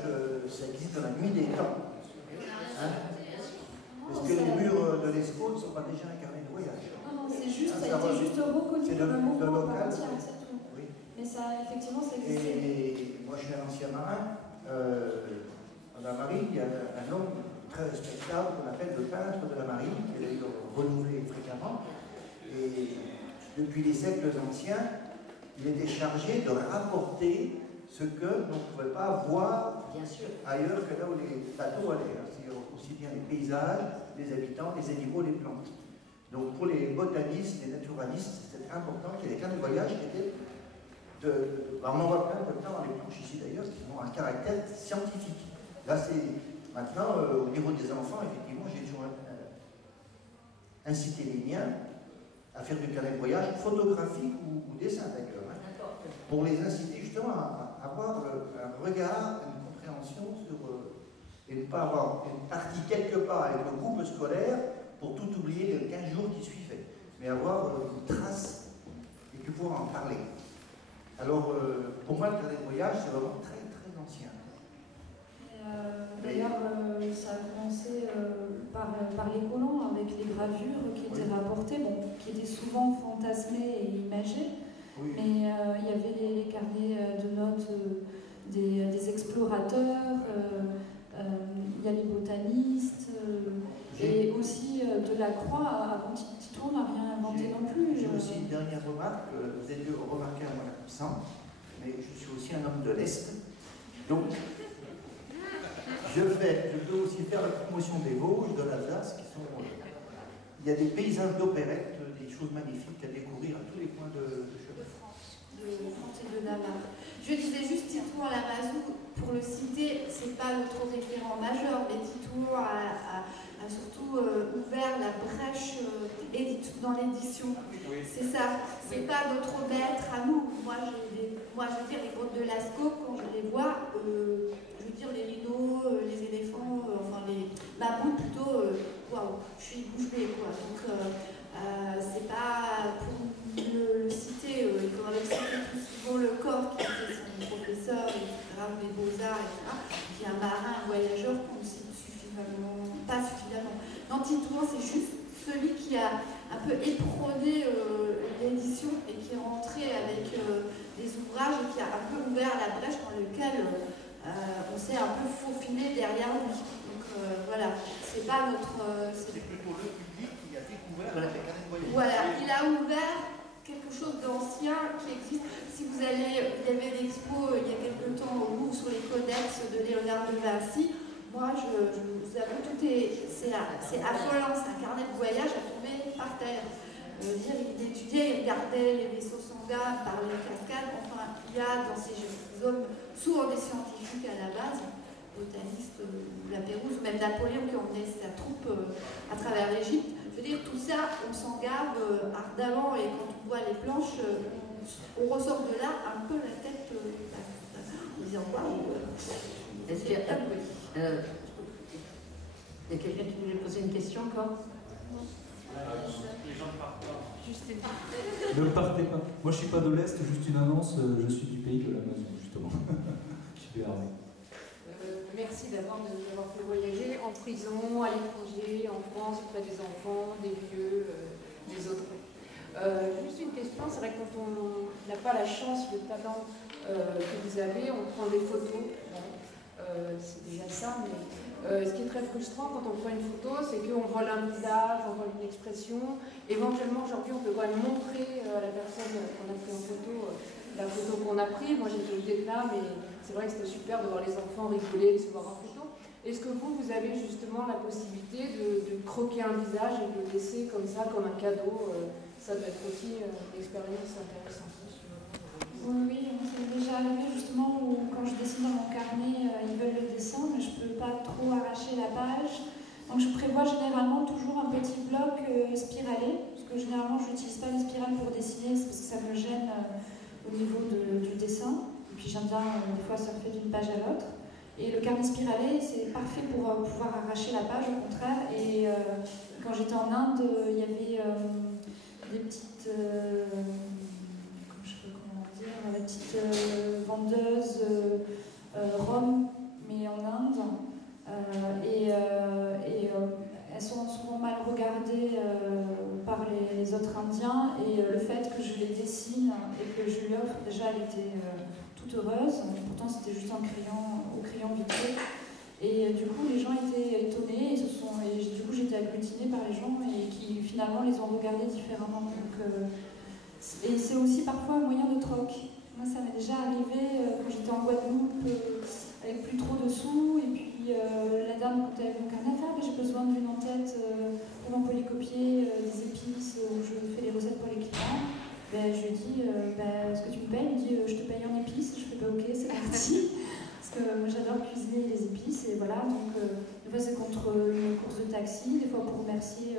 ça existe dans la nuit des temps. Hein? Est-ce que les murs de l'ESCO ne sont pas déjà un carnet de voyage? Non, c'est juste, ça a été juste reconnu comme un mouvement par entière, c'est tout. Oui. Mais ça, effectivement, ça existe. Et moi, je suis un ancien marin. Dans la marine, il y a un homme très respectable qu'on appelle le peintre de la marine, qui est d'ailleurs renouvelé fréquemment. Et depuis les siècles anciens, il était chargé de rapporter ce que l'on ne pouvait pas voir ailleurs que là où les bateaux allaient. C'est aussi bien les paysages, les habitants, les animaux, les plantes. Donc pour les botanistes, les naturalistes, c'était important qu'il y ait des carnets de voyage qui étaient alors on en voit plein dans les planches ici d'ailleurs, qui ont un caractère scientifique. Là, c'est maintenant, au niveau des enfants, effectivement, j'ai toujours incité les miens à faire du carnet de voyage photographique ou dessin d'ailleurs, hein, pour les inciter justement à avoir un regard, une compréhension sur, et ne pas avoir une partie quelque part avec le groupe scolaire pour tout oublier les 15 jours qui suivaient, mais avoir une trace et puis pouvoir en parler. Alors, pour moi, le carnet de voyage, c'est vraiment très, très ancien. D'ailleurs, ça a commencé par les colons, avec les gravures qui étaient rapportées, bon, qui étaient souvent fantasmées et imagées, mais il y avait les carnets de notes des explorateurs, il y a les botanistes, et aussi Delacroix, avant Tito, n'a rien inventé non plus. J'ai aussi une dernière remarque, vous avez dû remarquer à mon accent, mais je suis aussi un homme de l'Est, donc je peux aussi faire la promotion des Vosges, de l'Alsace, qui sont... il y a des paysages d'opérette, des choses magnifiques à découvrir à tous les coins de France. De France et de Navarre. Je disais juste Tito à la Mazou, pour le citer, c'est pas notre référent majeur, mais Tito a surtout ouvert la brèche dans l'édition. Oui. C'est ça, c'est pas notre maître à nous. Moi, je veux dire, les grottes de Lascaux, quand je les vois, je veux dire, les rhinos, les éléphants, enfin les mammouths plutôt, waouh, je suis bouche bée, quoi. Donc, c'est pas pour le citer, il faudrait le citer plus souvent le corps qui était son professeur, etc., les beaux-arts, etc., qui est un marin, Titouan, c'est juste celui qui a un peu éperonné l'édition et qui est rentré avec des ouvrages et qui a un peu ouvert la brèche dans lequel on s'est un peu faufilé derrière lui. Donc voilà, c'est pas notre... pour le public qui a découvert la carnet de voyage. Voilà, il a ouvert quelque chose d'ancien qui existe. Si vous allez, il y avait une expo il y a quelque temps au Louvre sur les codex de Léonard de Vinci. Moi, je vous avoue, c'est affolant, c'est un carnet de voyage à tomber par terre. Il étudiait, il regardait les vaisseaux sanguins par les cascades. Enfin, il y a dans ces hommes, souvent des scientifiques à la base, botanistes, la Pérouse, même Napoléon qui emmenait sa troupe à travers l'Égypte. Je veux dire, tout ça, on s'en garde ardemment et quand on voit les planches, on ressort de là un peu la tête en disant waouh. Est-ce qu'il y a quelqu'un qui voulait poser une question encore? Les gens ne partent pas. Juste une... Ne partez pas. Moi, je suis pas de l'Est, juste une annonce. Je suis du pays de l'Amazon, justement. Je suis béarnais. Merci d'abord de nous avoir fait voyager en prison, à l'étranger, en France, auprès des enfants, des vieux, des autres. Juste une question, c'est vrai que quand on n'a pas la chance, le talent que vous avez, on prend des photos. Bon, c'est déjà ça, mais ce qui est très frustrant quand on prend une photo, c'est qu'on vole un visage, on vole une expression. Éventuellement, aujourd'hui, on peut quand même montrer à la personne qu'on a pris en photo la photo qu'on a prise. Moi, j'ai été au Vietnam, mais c'est vrai que c'était super de voir les enfants rigoler, de se voir en photo. Est-ce que vous avez justement la possibilité de croquer un visage et de le laisser comme ça, comme un cadeau? Ça doit être aussi une expérience intéressante. Oui, c'est déjà arrivé justement où quand je dessine dans mon carnet, ils veulent le dessin, mais je ne peux pas trop arracher la page. Donc je prévois généralement toujours un petit bloc spiralé, parce que généralement je n'utilise pas les spirales pour dessiner, c'est parce que ça me gêne au niveau du dessin. Et puis j'aime bien des fois surfer d'une page à l'autre. Et le carnet spiralé, c'est parfait pour pouvoir arracher la page, au contraire. Et quand j'étais en Inde, il y avait des petites... des petites vendeuses roms, mais en Inde. Elles sont souvent mal regardées par les autres Indiens. Et le fait que je les dessine et que je lui offre, déjà, elle était toute heureuse. Pourtant, c'était juste au crayon vitré. Et du coup, les gens étaient étonnés. Et du coup, j'étais agglutinée par les gens et qui, finalement, les ont regardées différemment. Donc, et c'est aussi parfois un moyen de troc. Moi, ça m'est déjà arrivé quand j'étais en Guadeloupe avec plus trop de sous. Et puis la dame, quand elle avait mon carnet, mais j'ai besoin d'une en-tête pour mon polycopier, des épices, où je fais des recettes pour les clients. Ben, je lui dis, est-ce que tu me payes? Il me dit, je te paye en épices. Je fais, ok, c'est parti. Parce que moi, j'adore cuisiner les épices. Et voilà, donc des fois, c'est contre une course de taxi, des fois pour remercier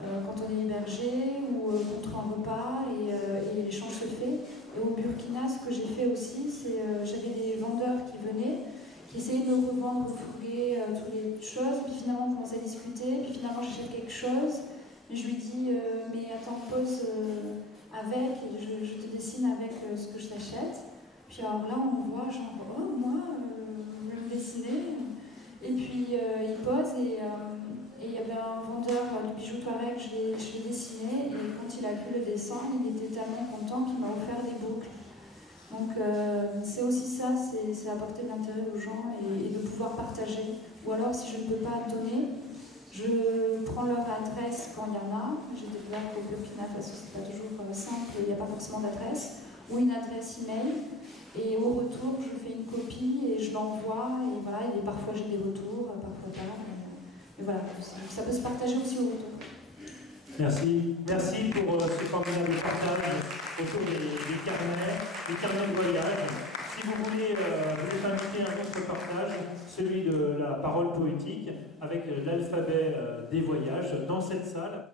quand on est hébergé ou contre un repas. Et l'échange se fait. Et au Burkina, ce que j'ai fait aussi, c'est j'avais des vendeurs qui venaient, qui essayaient de me revendre, fourguer toutes les choses, puis finalement on commençait à discuter, puis finalement j'achète quelque chose, et je lui dis mais attends, pose avec, et je te dessine avec ce que je t'achète. Puis alors là on me voit genre oh moi, je vais me dessiner, et puis il pose et il y avait un vendeur de bijoux Touareg, je l'ai dessiné, et quand il a vu le dessin, il était tellement content qu'il m'a offert des boucles. Donc c'est aussi ça, c'est apporter de l'intérêt aux gens et de pouvoir partager. Ou alors si je ne peux pas donner, je prends leur adresse quand il y en a. J'ai découvert qu'au Burkina Faso, c'est pas toujours simple, il n'y a pas forcément d'adresse, ou une adresse email. Et au retour, je fais une copie et je l'envoie. Et voilà, et parfois j'ai des retours, parfois pas. Et voilà, ça peut se partager aussi au retour. Merci. Merci pour ce formidable partage autour des carnets de voyage. Si vous voulez, vous êtes invité à un autre partage, celui de la parole poétique, avec l'alphabet des voyages, dans cette salle.